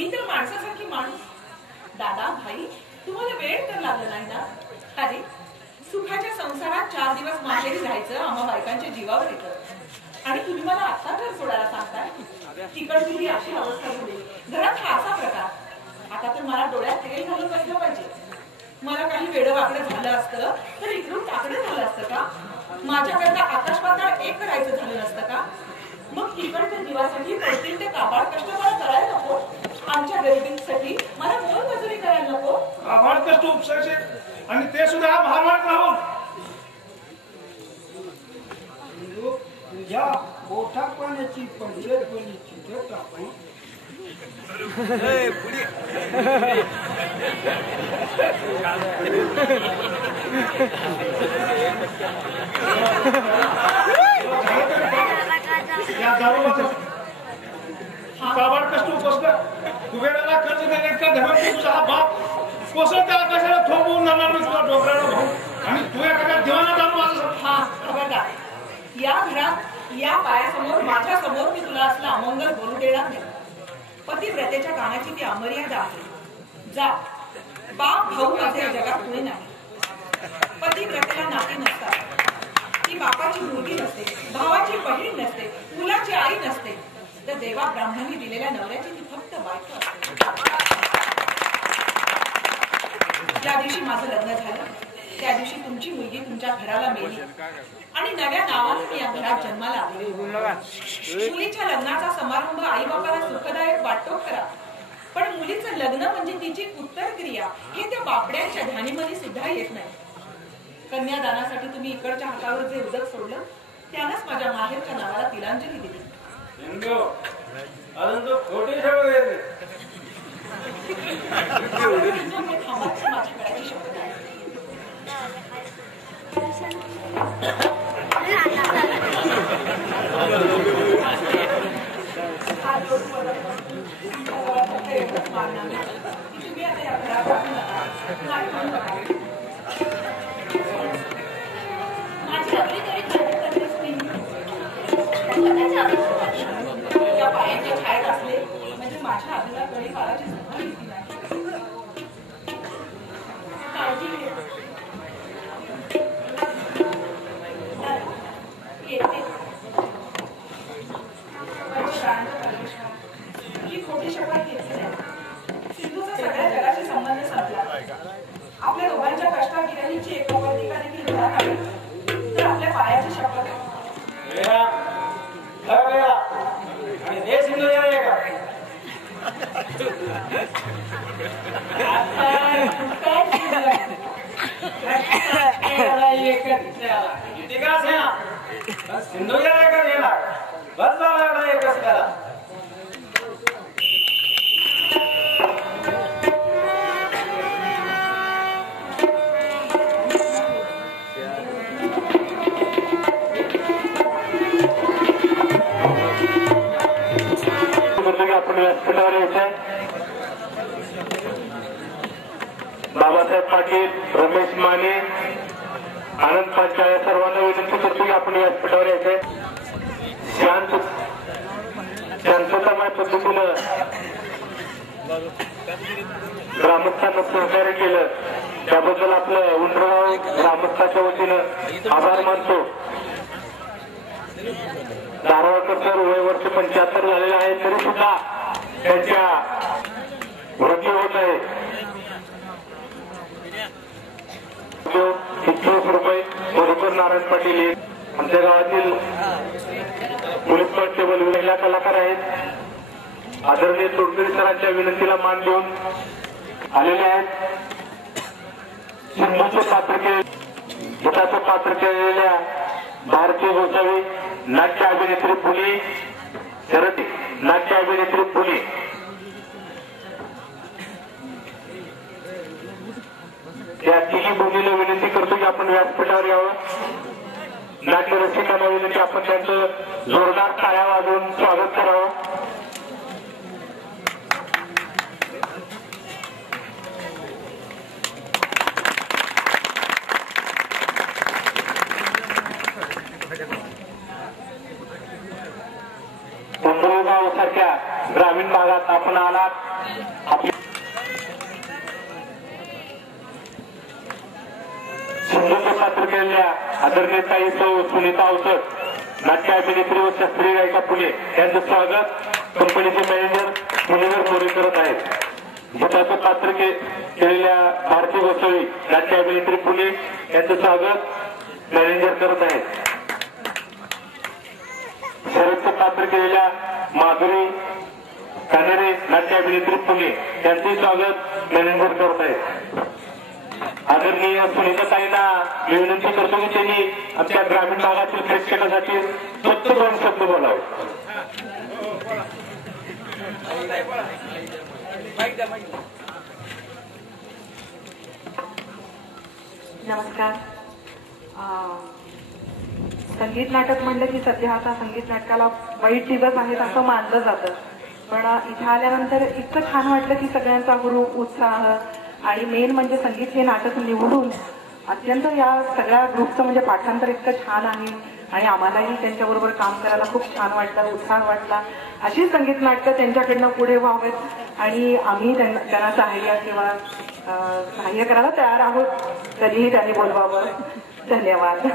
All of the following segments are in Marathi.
मी तर माणसासारखी माणूस. दादा भाई तुम्हाला वेळ तर लागला नाही ना? अरे सुखाच्या संसारात 4 दिवस माहेरी राहायचं आम्हा बायकांच्या जीवावर येतं आणि तुम्ही मला आता घर सोडायला सांगताय. तिकडची ही अशी अवस्था झाली, घरात हा असा प्रकार. आता तर मला डोळ्यात तेल घालून बसलं पाहिजे. मला काही वेडं वाकडं झालं असतं तर इकडून टाकडं झालं असतं का? माझ्याकरता आकाश पाताळ एक करायचं झालं नसतं का? मग तिकडच्या जीवासाठी पडतील ते काबाड कष्ट मला करायला नको? आमच्या गरिबींसाठी मला मोल मजुरी करायला नको? काबाड कष्ट उपसायचे आणि ते सुद्धा भावात राहून तुझ्या मोठा पाण्याची पंचायत बोली तिथे टाकू. काबाड कष्ट उपसलं. कुबेराला कर्ज देण्यात का धरण तुझा हा बाप कोसळ त्या आकाशाला थोपवून जाणार तुला डोक्याला भाऊ आणि तू एखाद्या देवाला जाऊन माझं. हा खबरदार, या घरात या पायासमोर माझ्या समोर मी तुला असलं अमंगल बोलू देणार नाही. पतिव्रतेच्या कामाची ती अमर्यादा आहे. जा, बाप भाऊ माझे या जगात कोणी नाही. पतिव्रतेला नाते नसतात. ती बापाची मुलगी नसते, भावाची बहीण नसते, मुलाची आई नसते, तर देवा ब्राह्मणांनी दिलेल्या नवऱ्याची ती फक्त बायको असते. ज्या दिवशी माझं लग्न झालं त्या दिवशी तुमची मुलगी तुमच्या घराला मेली आणि नव्या नावाने मी या घरात जन्माला आले. मुलीच्या लग्नाचा समारंभ आई बापाला सुखदायक वाटतो खरा, पण मुलीचं लग्न म्हणजे तिची उत्तर क्रिया हे त्या बापड्यांच्या ध्यानीमध्ये सुद्धा येत नाही. कन्यादानासाठी तुम्ही इकडच्या हातावर जे उदक सोडलं त्यानंच माझ्या माहेरच्या नावाला तिलांजली दिली. माझी गळ्याची शपथ आहे. तुम्ही आता या घरात माझी अगदी तरी करतेच नाही. त्या पायांच्या छायेत असले म्हणजे माझ्या आजूला कधी काळाची सुद्धा भीती नाही. काळजी घे. ही खोटी शपथ घेतली नाही. सिंधूचा सगळ्या जगाशी संबंध संपला. आपल्या दोघांच्या कष्टागिरीची एकोपाधिका देखील घरात आली तर आपल्या पायाची शपथ आहे. बाबासाहेब पाटील, रमेश माने, आनंद पांचाळ सर्वांना विनंती करतो की आपण व्यासपीठावर यायचंय. शांततामय पद्धतीनं ग्रामस्थांना सहकार्य केलं त्याबद्दल आपलं उंडराव ग्रामस्थाच्या वतीनं आभार मानतो. धारवाडकर सर वय वर्ष 75 झालेले आहे तरी सुद्धा त्यांच्या वृद्धी होत आहे. 21 रुपये मधुकर नारायण पाटील आमच्या गावातील पोलीस कॉन्स्टेबल महिला कलाकार आहेत. आदरणीय तोडकरी सरांच्या विनंतीला मान देऊन आलेले आहेत. सिंधूचे पात्र गीताचं पात्र केलेल्या भारतीय गोसावी नाट्य अभिनेत्री पुली शरदी नाट्य अभिनेत्री पुली या तिन्ही भूमीला विनंती करतो की आपण व्यासपीठावर यावं. नाट्य रसिकांना विनंती आपण त्यांचं जोरदार टाळ्या वाजवून स्वागत करावं. सारख्या ग्रामीण भागात आपण आलात. आपली सिंधूचे पात्र केलेल्या आदरणीय ताई सौ सुनीता अवसर नाट्य अभिनेत्री व शास्त्रीय गायिका पुणे यांचं स्वागत कंपनीचे मॅनेजर मुनिवर मोरे करत आहेत. गीताचं पात्र केलेल्या भारती गोसावी नाट्य अभिनेत्री पुणे यांचं स्वागत मॅनेजर करत आहेत. शरदचं पात्र केलेल्या माधुरी कानेरे नाट्य अभिनेत्री पुणे यांचंही स्वागत मॅनेजर करत आहेत. आदरणीय सुनीताताईंना मी विनंती करतो की त्यांनी आमच्या ग्रामीण भागातील प्रेक्षकांसाठी फक्त 2 शब्द बोलावे. नमस्कार. संगीत नाटक म्हणलं की सध्या आता संगीत नाटकाला वाईट दिवस आहेत असं मानलं जातं, पण इथे आल्यानंतर इतकं छान वाटलं की सगळ्यांचा हुरूप उत्साह आणि मेन म्हणजे संगीत हे नाटक निवडून अत्यंत या सगळ्या ग्रुपचं म्हणजे पाठांतर इतकं छान आहे आणि आम्हालाही त्यांच्याबरोबर काम करायला खूप छान वाटलं, उत्साह वाटला. अशी संगीत नाटकं त्यांच्याकडनं पुढे व्हावेत आणि आम्ही त्यांना सहाय्य करायला तयार आहोत. कधीही त्यांनी बोलवावं. धन्यवाद.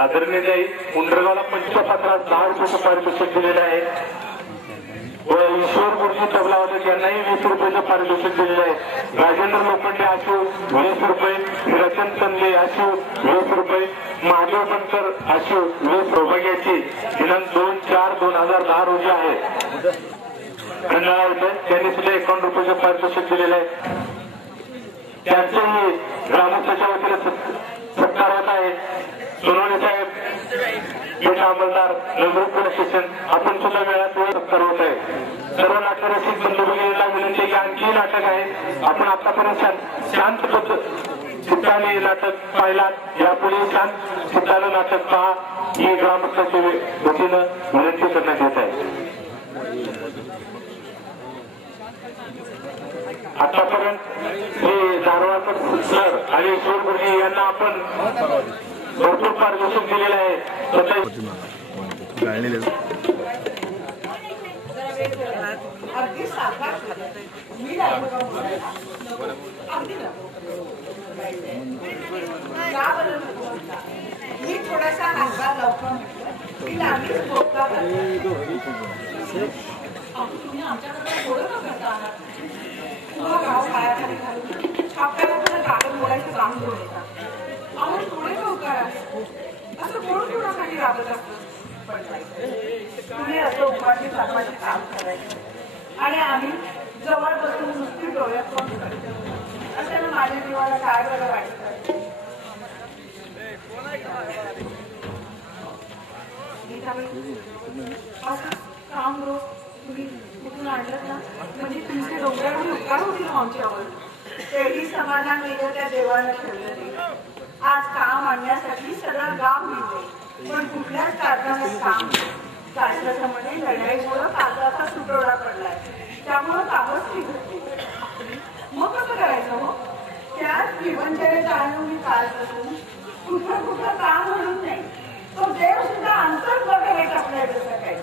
आदरणीय उंडरगावला 25 10 रुपयाचं पारितोषिक दिलेलं आहे व ईश्वर गुरुजी तबलावादक यांनाही 20 रुपयाचं पारितोषिक दिलेलं आहे. राजेंद्र लोखंडे आशू 20 रुपये, रतन चंदे आशू 20 रुपये, महादेव बनकर आशू 20 सौभाग्याची दिनांक 2/4/2010 रोजी आहे खंडाळा येथे त्यांनी सुद्धा 51 रुपयाचं पारितोषिक दिलेलं आहे. त्यांचंही ग्रामस्थाच्या वतीने सत्कार होत आहे. सोनवणे साहेब पेठ अंमलदार नवरूप पोलीस स्टेशन आपण सुद्धा वेळात वेळ सत्कार होत आहे. सर्व नाट्यरसिक बंधू भगिनींना विनंती की आणखी नाटक आहे. आपण आतापर्यंत शांत चित्ताने नाटक पाहिलात, यापुढे शांत चित्तानं नाटक पहा ही ग्रामस्थांच्या वतीनं विनंती करण्यात येत आहे. आतापर्यंत श्री धारवाडकर सर आणि ईश्वर गुरुजी यांना आपण भरपूर पारितोषिक दिलेलं आहे. अगदी सारखा मी मी थोडासा हातभार लावतो. तुम्ही आमच्याकडे थोडं न करता तुला गाव पायाखाली घालून आपल्याला तुला कागद मोडायचं काम करून येतात. आम्हाला थोडे उपकार असं कोण कोणासाठी राबत असतं. तुम्ही असं उपाशी सापाशी काम करायचं आणि आम्ही जवळ बसून नुसती डोळ्यात कोण करायचं. असं माझ्या जीवाला काय बरं वाटतं. असं काम रोज तुम्ही कुठून आणलं ना म्हणजे तुमचे डोंगरावर उपकार होतील आमच्यावर. तेही समाधान वेगळं त्या देवाला ठेवलं नाही. आज काम आणण्यासाठी सगळं गाव मिळते पण कुठल्याच कारणाने काम शास्त्राप्रमाणे लढाईमुळं कागदाचा तुटवडा पडलाय त्यामुळं कामच निघते. मग कसं करायचं हो. त्याच जीवनचर्येत आणून मी काल बसून कुठं काम म्हणून नाही तो देव सुद्धा अंतर बघायचं आपल्या डोक्यात.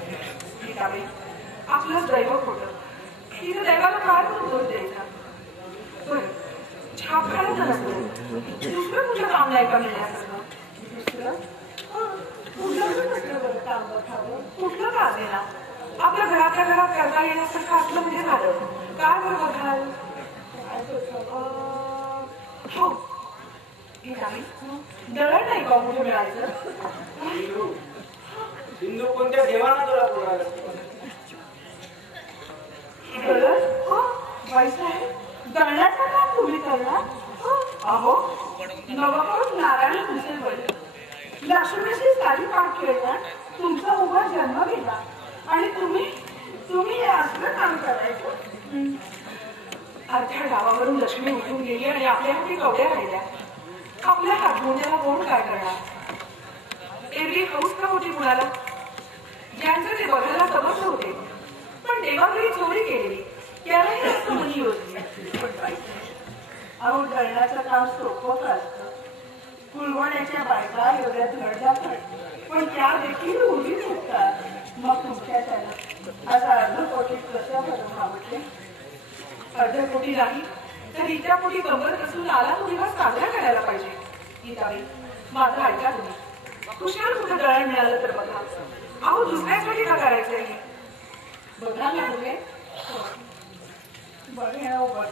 आपलं दैव खोटं तिथे दैवाला काय दोष द्यायचा. छाप खायचं नसतं. दुसरं कुठलं काम नाही का मिळण्यासारखं. दुसरं कुठलं का देणार. आपल्या घरातल्या घरात करता येण्यासारखं असलं म्हणजे झालं. काय बरं बघाल. हो दळण नाही का कुठे मिळायचं. हिंदू कोणत्या देवाना तुला बोलायला दळण्याचं काम तुम्ही करणार. अहो नवकरून नारायण तुमचे वडील लक्ष्मीची साडी पाठ केला तुमचा उभा जन्म घेतला आणि तुम्ही हे असलं काम करायचं. अर्थात गावावरून लक्ष्मी उठून गेली आणि आपल्या हाती कवड्या राहिल्या. आपल्या हातमोड्याला कोण काय करणार. एरवी हौस का होती कुणाला. ज्यांचं ते बघायला समजलं होते पण देवाघरी चोरी केली त्यालाही जास्त मुली होती. अहो दळण्याचं काम सोपं असतं कुलवाड्याच्या बायका एवढ्या धडधाकट पण त्या देखील उभी होतात. मग तुमच्या त्याला आता अर्धपोटी कसं भरून आवडते? अर्धपोटी नाही तर हिच्या पोटी कंबर कसून आला तो दिवस साजरा करायला पाहिजे. गीताबाई माझं ऐका तुम्ही. खुशाल कुठं दळण मिळालं तर बघा. अहो दुसऱ्यासाठी का करायचंय? बघा ना मुले बघ बघ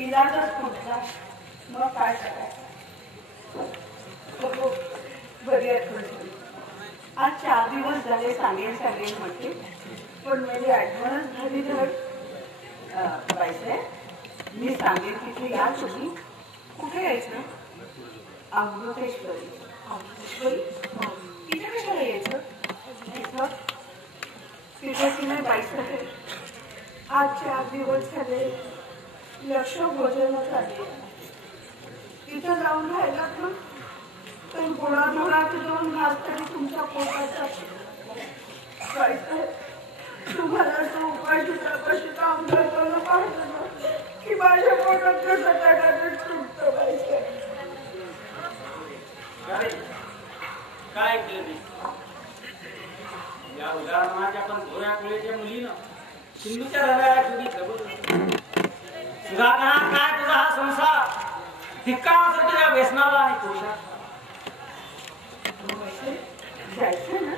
इलाजच कुठला. मग काय करायचं? बरी आहे थोडी. आज 4 दिवस झाले सांगेन म्हणते पण माझी आठवणच झाली तर बाईसाहेब मी सांगेन तिथे या तुम्ही. कुठे यायचं? अमृतेश्वरी. अमृतेश्वरी तिथे कशाला यायचं? तिथे नाही बाईसाहेब आज 4 दिवस झाले लक्ष भोजनच आले. तिथं जाऊन राहिला तर गोळाधोळाचे 2 घास तरी तुमच्या पोटाचा. तुम्हाला जो उपाशीचा कशीचा अवघड करणं पाहिजे की माझ्या पोटात सटाटाट सुटतो. काय केलं या उदाहरणाच्या पण थोड्या वेळेच्या मुलीनं सिंधूच्या रव्याला ठेवली सुधारणा काय तुझा हा संसार धिक्कार तुझ्या व्यसनाला आणि पुरुषा जायचं ना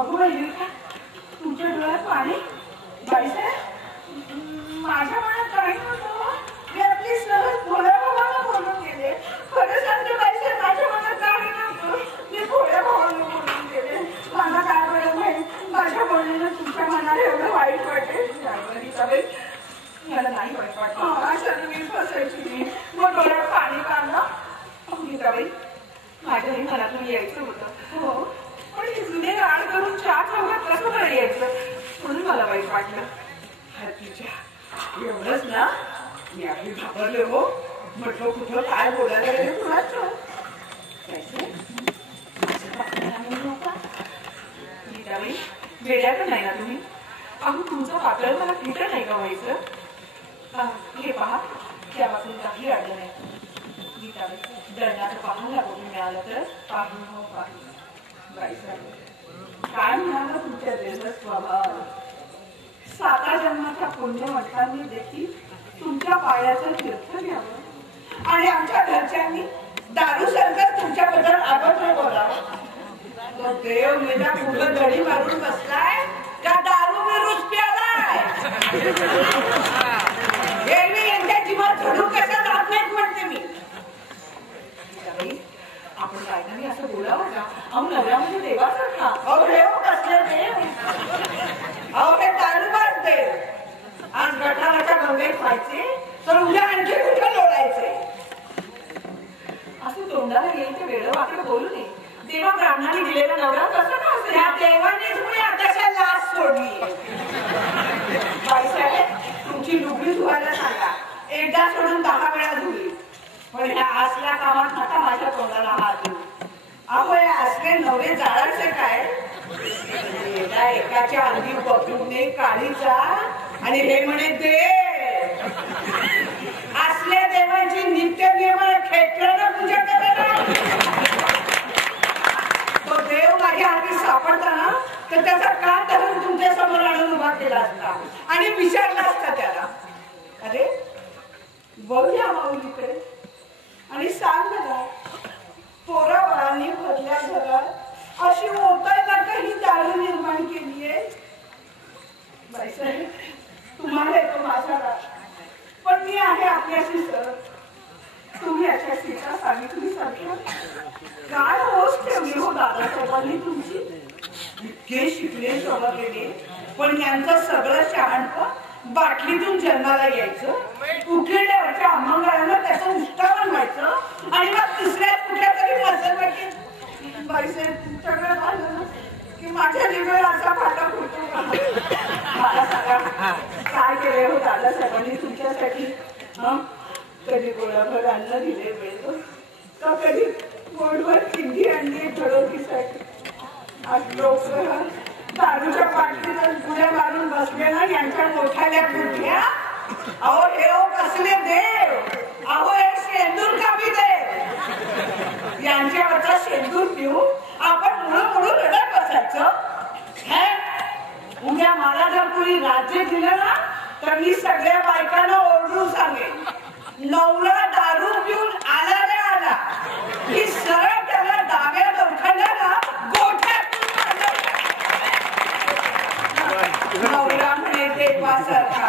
अगो तुमच्या डोळ्यात पाणी. बाईसाहेब माझ्या मनात काही नव्हतं. मी आपली सहज भोळ्या भावाला बोलून गेले. खरं सांगते बाईसाहेब माझ्या मनात काही नव्हतं. मी भोळ्या भावाला बोलून गेले. मला काय बरं माहिती माझ्या बोलण्यानं तुमच्या मनाला एवढं वाईट वाटेल. मला नाही वाईट वाटतं. असं मी फसायची मी. मग डोळ्यात पाणी काढलं. गीताबाई माझ्याही मनातून यायचं होतं. हो पण हे जुने राड करून 4 चौघात कसं बरं यायचं म्हणून मला वाईट वाटलं. तुझ्या एवढंच ना मी आपली घाबरले हो. म्हटलं कुठं काय बोलायला गेले कुणाचं. गीताबाई वेड्या तर नाही ना तुम्ही? अहो तुमचं पातळ मला फिटर नाही का व्हायचं? हे पहा त्यापासून काही अडलं नाही. गीताबाई दळणाचं पाहायला बघून मिळालं तर पाहू काय म्हणाला तुमच्या देह स्वभाव. 7 जन्माच्या पुण्यवंतांनी देखील तुमच्या पायाचं तीर्थ घ्यावं आणि आमच्या घरच्यांनी दारू सरकत तुमच्याबद्दल आदर बोलावं. तो देव मेला कुठं दडी मारून बसलाय का दारू विरुष प्यालाय? एरवी यांच्या जीवात धडू कशा जात नाहीत म्हणते मी. आपण बायकांनी असं बोलावं का? अहो नवऱ्यामध्ये देवासारखा. अहो देव कसले देव. अहो हे दारूबाज देव. आज गटाराच्या गंगेत व्हायचे तर उद्या आणखी कुठं लोळायचे. असं तोंडाला येईल ते वेळ वाकडं बोलू नये. देवा ब्राह्मणाने दिलेला नवरा कसा का असेल? त्या देवानेच मी आताशा लाच सोडली. बाईसाहेब तुमची लुगडी धुवायला सांगा. एकदा सोडून 10 वेळा धुवी. पण ह्या असल्या कामात नका माझ्या तोंडाला हात देऊ. अहो हे असले नवरे जाळायचे काय? एकाच्या अंगी पकडून काळीचा आणि हे म्हणे देव. असल्या देवांची नित्य नियमाला खेटलं पूजा करायला. तो देव माझ्या हाती सापडताना तर त्याचा कान धरून तुमच्या समोर आणून उभा केला असता आणि विचारला असता त्याला अरे बघूया माऊलीकडे आणि सांग मला पोरा बाळांनी भरल्या घरात अशी ओटायला काही दारू निर्माण केली आहे. बाईसाहेब तुम्हाला येतो माझा राग पण मी आहे आपल्याशी सर. तुम्ही अशा सीता सांगितली सारख्या काय होश ठेवली हो दादासाहेबांनी तुमची. इतके शिकले सवरलेले पण यांचं सगळं शहाणपण बाटलीतून जन्माला यायचं. उठलेल्यावरच्या अमंगळानं त्याचं उष्टावण व्हायचं आणि मग तिसऱ्या कुठल्या तरी मजलवरती. बाईसाहेब तुमच्याकडे आलं ना की माझ्या जीवेला असा फाटा फुटतो का? मला सांगा काय केले हो दादासाहेबांनी तुमच्यासाठी. कधी गोळाभर अन्न दिले मिळतो का कधी पोटभर चिंधी आणली घडोकीसाठी. आज लोक दारूच्या पाठीला गुड्या मारून बसले ना यांच्या मोठ्याल्या बुद्ध्या. अहो हे कसले देव. अहो हे शेंदूर कापी दे. यांच्यावरचा शेंदूर पिऊन आपण मुळून रडत बसायचं. हे उद्या मला जर कोणी राज्य दिलं ना तर मी सगळ्या बायकांना ओरडून सांगेन, नवरा दारू पिऊन आला रे आला की सरळ त्याला डाव्या लोखंडाला गोठ्यातून नवरा म्हणे देवासारखा.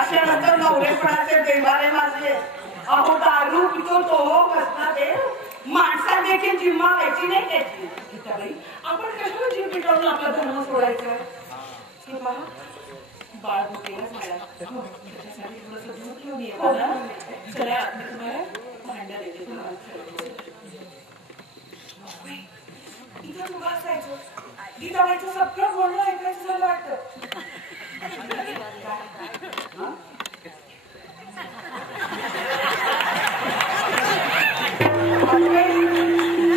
अशा नंतर नवरेपणाचे देवारे माजले. अहो दारू पितो तो कसला ते माणसा देखील जिम्मा व्हायची नाही त्याची. गीताबाई, आपण कशाला जीव पिटवून आपला धर्म सोडायचा? हे पहा, बाळ भुकेलाच मला त्याच्यासाठी थोडंसं दूध घेऊन ये मला. चला मी तुम्हाला भांड्या देते. इथं उभा असायचं. गीताबाईचं सगळं बोलणं ऐकायचं झालं वाटतं.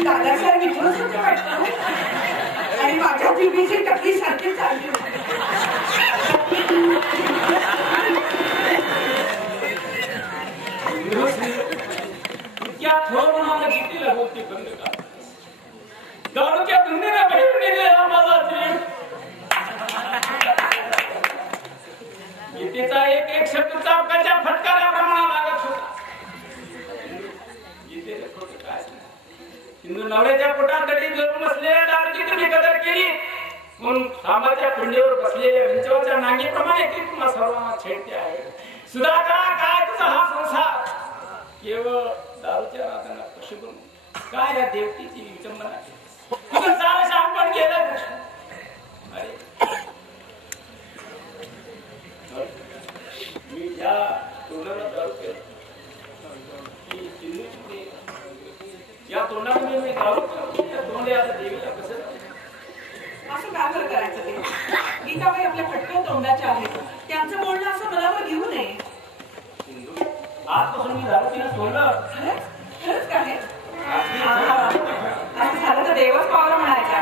दादासाहेब इथूनच होते वाटतं आणि माझ्या टीव्हीची टक्की सारखी चालली होती. क्या थोर मला किती लगोती बंद का दारूच्या धंद्याला भेट दिलेला माझा जीव. गीतेचा एक एक शब्द चावकाच्या फटकाऱ्याप्रमाणे लागत होता. गीतेचे खोटे काय हिंदू नवऱ्याच्या पोटात दडी धरून बसलेल्या दारूची तुम्ही कदर केली म्हणून खांबाच्या पिंडीवर बसलेल्या विंचवाच्या नांगीप्रमाणे ती तुम्हा सर्वांना छेडते आहे. सुधाकरा काय तुझा हा संसार केवळ दारूच्या राजाला पशु बनून काय या देवकीची विटंबना आहे. तुझं सारं शांपण गेलं. अरे मी ज्या तोंडाला दारू केलं या तोंडामध्ये मी दारू केलं त्या तोंडे आता देवीला कसं असं का बरं करायचं ते? गीताबाई आपल्या फटकन तोंडाच्या आहेत. त्यांचं बोलणं असं मनावर घेऊ नये. आजपासून मी दारू पिणं सोडलं. खरंच का हे? असं झालं तर देवच पावला म्हणायचा.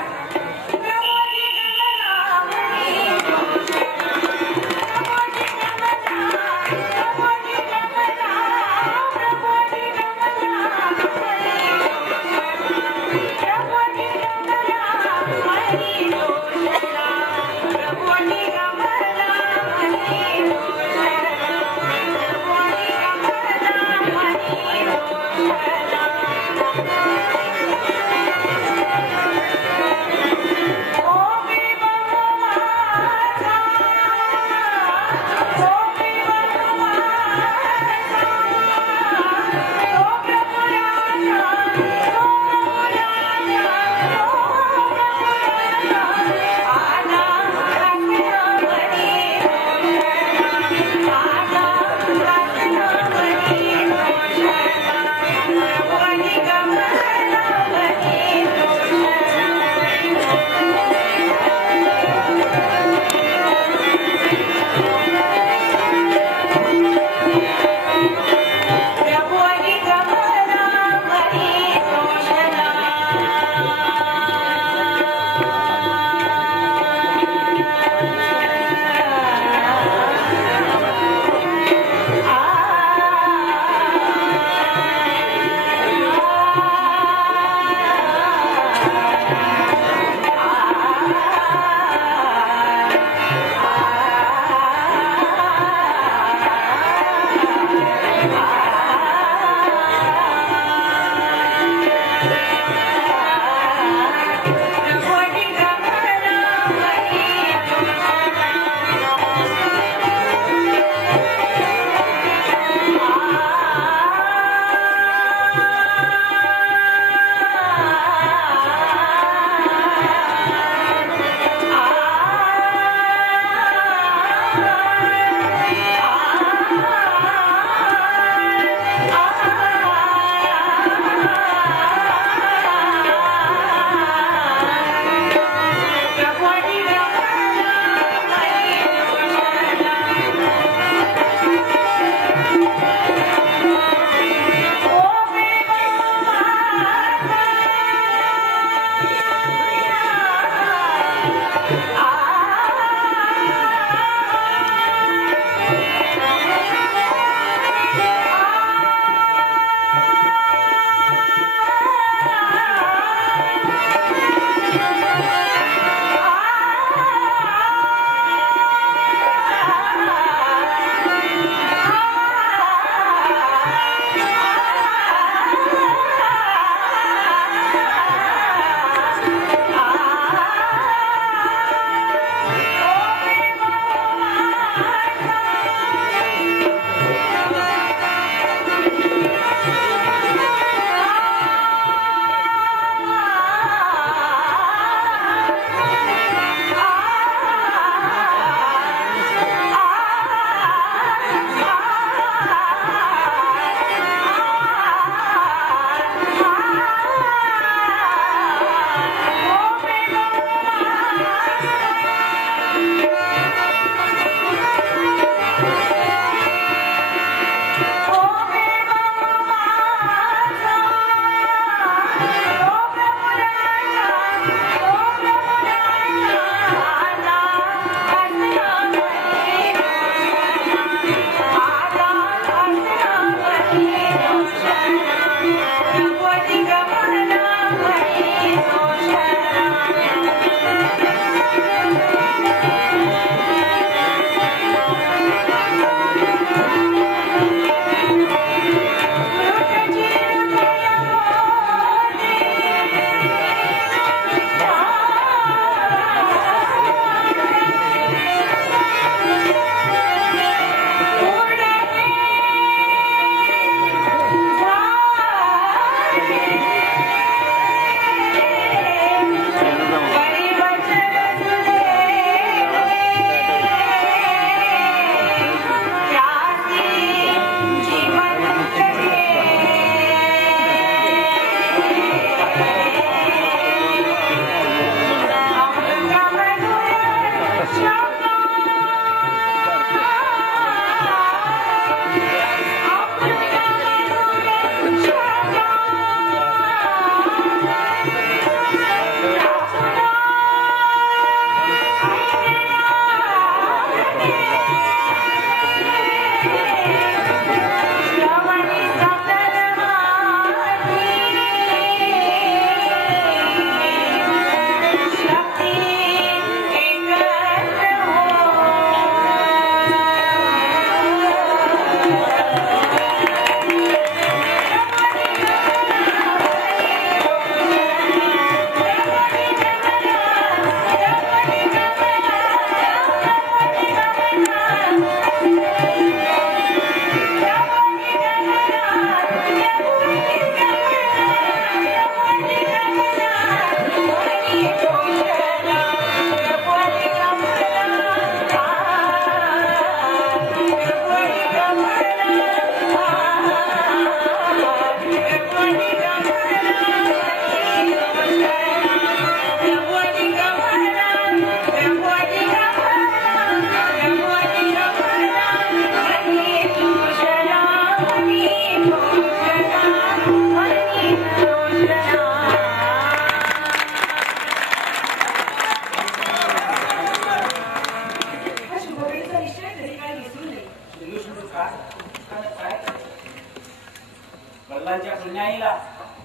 मुलांच्या पुण्याईला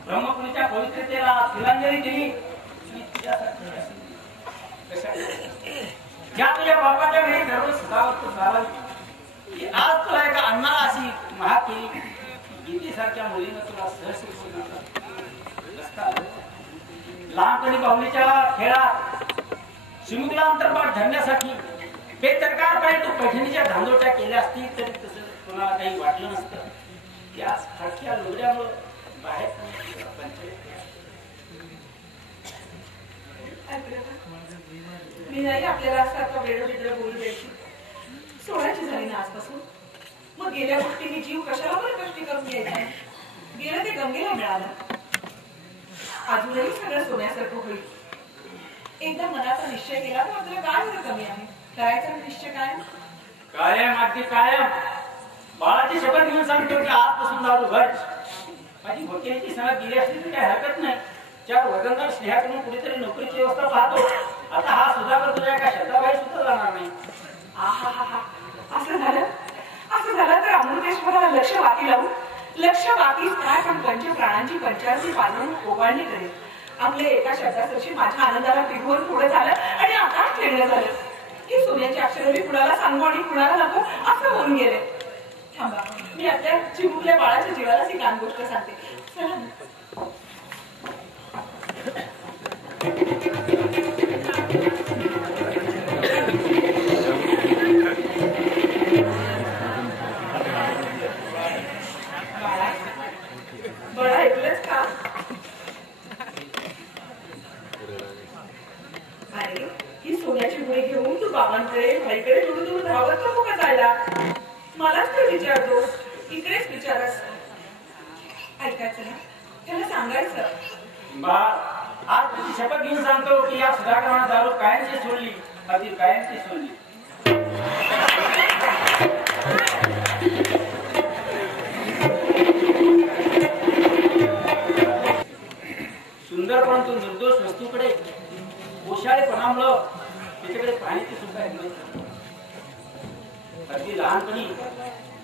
ब्रह्मपुरीच्या पवित्रतेला तिलांजली दिली. ज्या तुझ्या बापाच्या घरी सर्व सजावट झाली, आज तुला एका अण्णाला अशी महाग केली. गीतेसारख्या मुलीनं तुला सहज लहानपणी बाहुलीच्या खेळात शिमुकला अंतर्भाग धरण्यासाठी बेतरकारपणे तू पैठणीच्या धांदोट्या केल्या असतील तरी तसं कोणाला काही वाटलं नसतं. त्या फाटक्या लोगड्यामुळे बाहेर मी नाही आपल्याला असं आता वेळ बोलू द्यायची. सोडायची झाली ना आजपासून. मग गेल्या गोष्टीने जीव कशाला बरं कष्टी करून घ्यायचा. गेलं ते गंगेला मिळालं. अजूनही सगळं सोन्यासारखं होईल. एकदा मनाचा निश्चय केला तर आपल्याला काय बरं कमी आहे. करायचा निश्चय कायम कायम अगदी कायम. बाळाची शपथ घेऊन सांगतो की आजपासून दारू घर. माझी वकिलीची सणक गेली असली तर काही हरकत नाही. चार वजनदार स्नेहाकडून कुठेतरी नोकरीची व्यवस्था पाहतो. आता हा सुधाकर तुझ्या एका शब्दाबाहेर सुद्धा जाणार नाही. असं झालं तर अमृतेश्वराला लक्ष वाकी लावून लक्ष वाकीच काय पण पंच प्राणांची पंचायती पाजवून ओवाळणी करेल. आपले एका शब्दासरशी माझ्या आनंदाला पिघवून पुढे झालं आणि आता खेळलं झालं. ही सोन्याची अक्षरं मी कुणाला सांगू आणि कुणाला नको असं होऊन गेले. थांबा, मी आपल्या चिमुकल्या बाळाच्या जीवाला ती कान गोष्ट सांगते. चला बरं, ऐकलंच का? अरे ही सोन्याची गुणी घेऊन तू बाबांकडे भाईकडे दूर धावत नको का जायला. मलाच तर विचारतो, इकडेच विचारस. ऐकायचं ना, त्याला सांगायचं. बा आज तुझी शपथ घेऊन सांगतो की या सुधाकरांना दारू कायमची सोडली, अगदी कायमची सोडली. सुंदर परंतु निर्दोष वस्तूकडे ओशाळेपणामुळे त्याच्याकडे पाहण्याची सुद्धा नाही. अगदी लहानपणी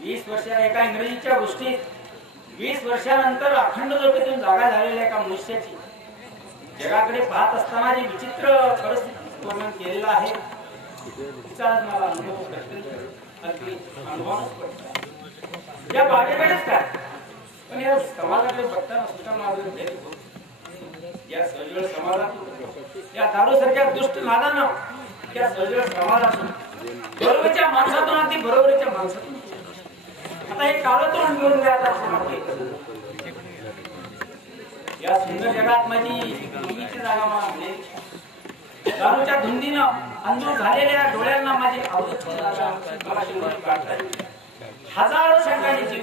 20 वर्षाच्या एका इंग्रजीच्या गोष्टीत 20 वर्षानंतर अखंड झोपेतून जागा झालेल्या एका मनुष्याची जगाकडे पाहत असताना जी विचित्र परिस्थिती वर्णन केलेला आहे तिचा मला अनुभव अगदी अनुभवच पडतो. या बागेकडेच काय पण या समाजाकडे बघताना सुद्धा माझं या सजळ समाजातून या दारूसारख्या दुष्ट नादानं या सजळ समाजातून बरोबरच्या माणसातून अगदी बरोबरीच्या माणसातून आता हे कालतोंड घेऊन या सुंदर जगात माझी मुलीची जागा मानली. दारूच्या धुंदीनं अंधूर झालेल्या डोळ्यांना माझी आवडत हजारो शंकांनी जीव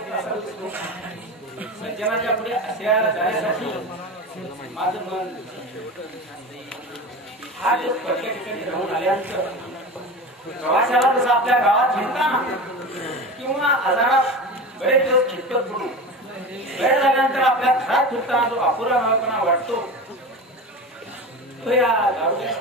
सज्जनाच्या पुढे अशा जाण्यासाठी माझं मन हा दिवस प्रत्येक ठिकाणी राहून आल्यानंतर प्रवासाला जसं आपल्या गावात फिरताना किंवा आजारात बरेच दिवस खिटकत पडून वेळ झाल्यानंतर आपल्या घरात फिरताना जो अपुरा भावपणा वाटतो तो या दारूच्या.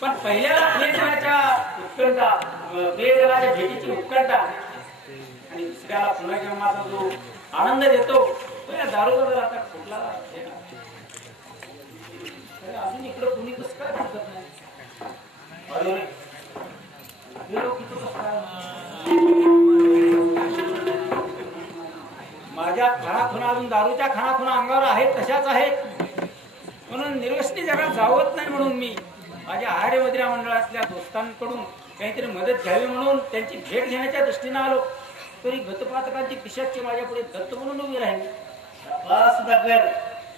पण पहिल्याला प्रियजनाच्या उत्कंठा प्रियजनाच्या भेटीची उत्कंठा आणि दुसऱ्याला पुनर्जन्माचा जो आनंद देतो तो या दारूचा आता कुठला अजून इकडं कुणी कसं काय दिसत नाही. माझ्या खानाखुना अजून दारूच्या खानाखुना अंगावर आहेत तशाच आहेत. म्हणून निर्वसनी जगात जावत नाही म्हणून मी माझ्या आर्य मदिरा मंडळातल्या दोस्तांकडून काहीतरी मदत घ्यावी म्हणून त्यांची भेट घेण्याच्या दृष्टीने आलो. तरी गतपातकांची पिशाची माझ्या पुढे दत्त म्हणून उभी राहिली. सुधाकर,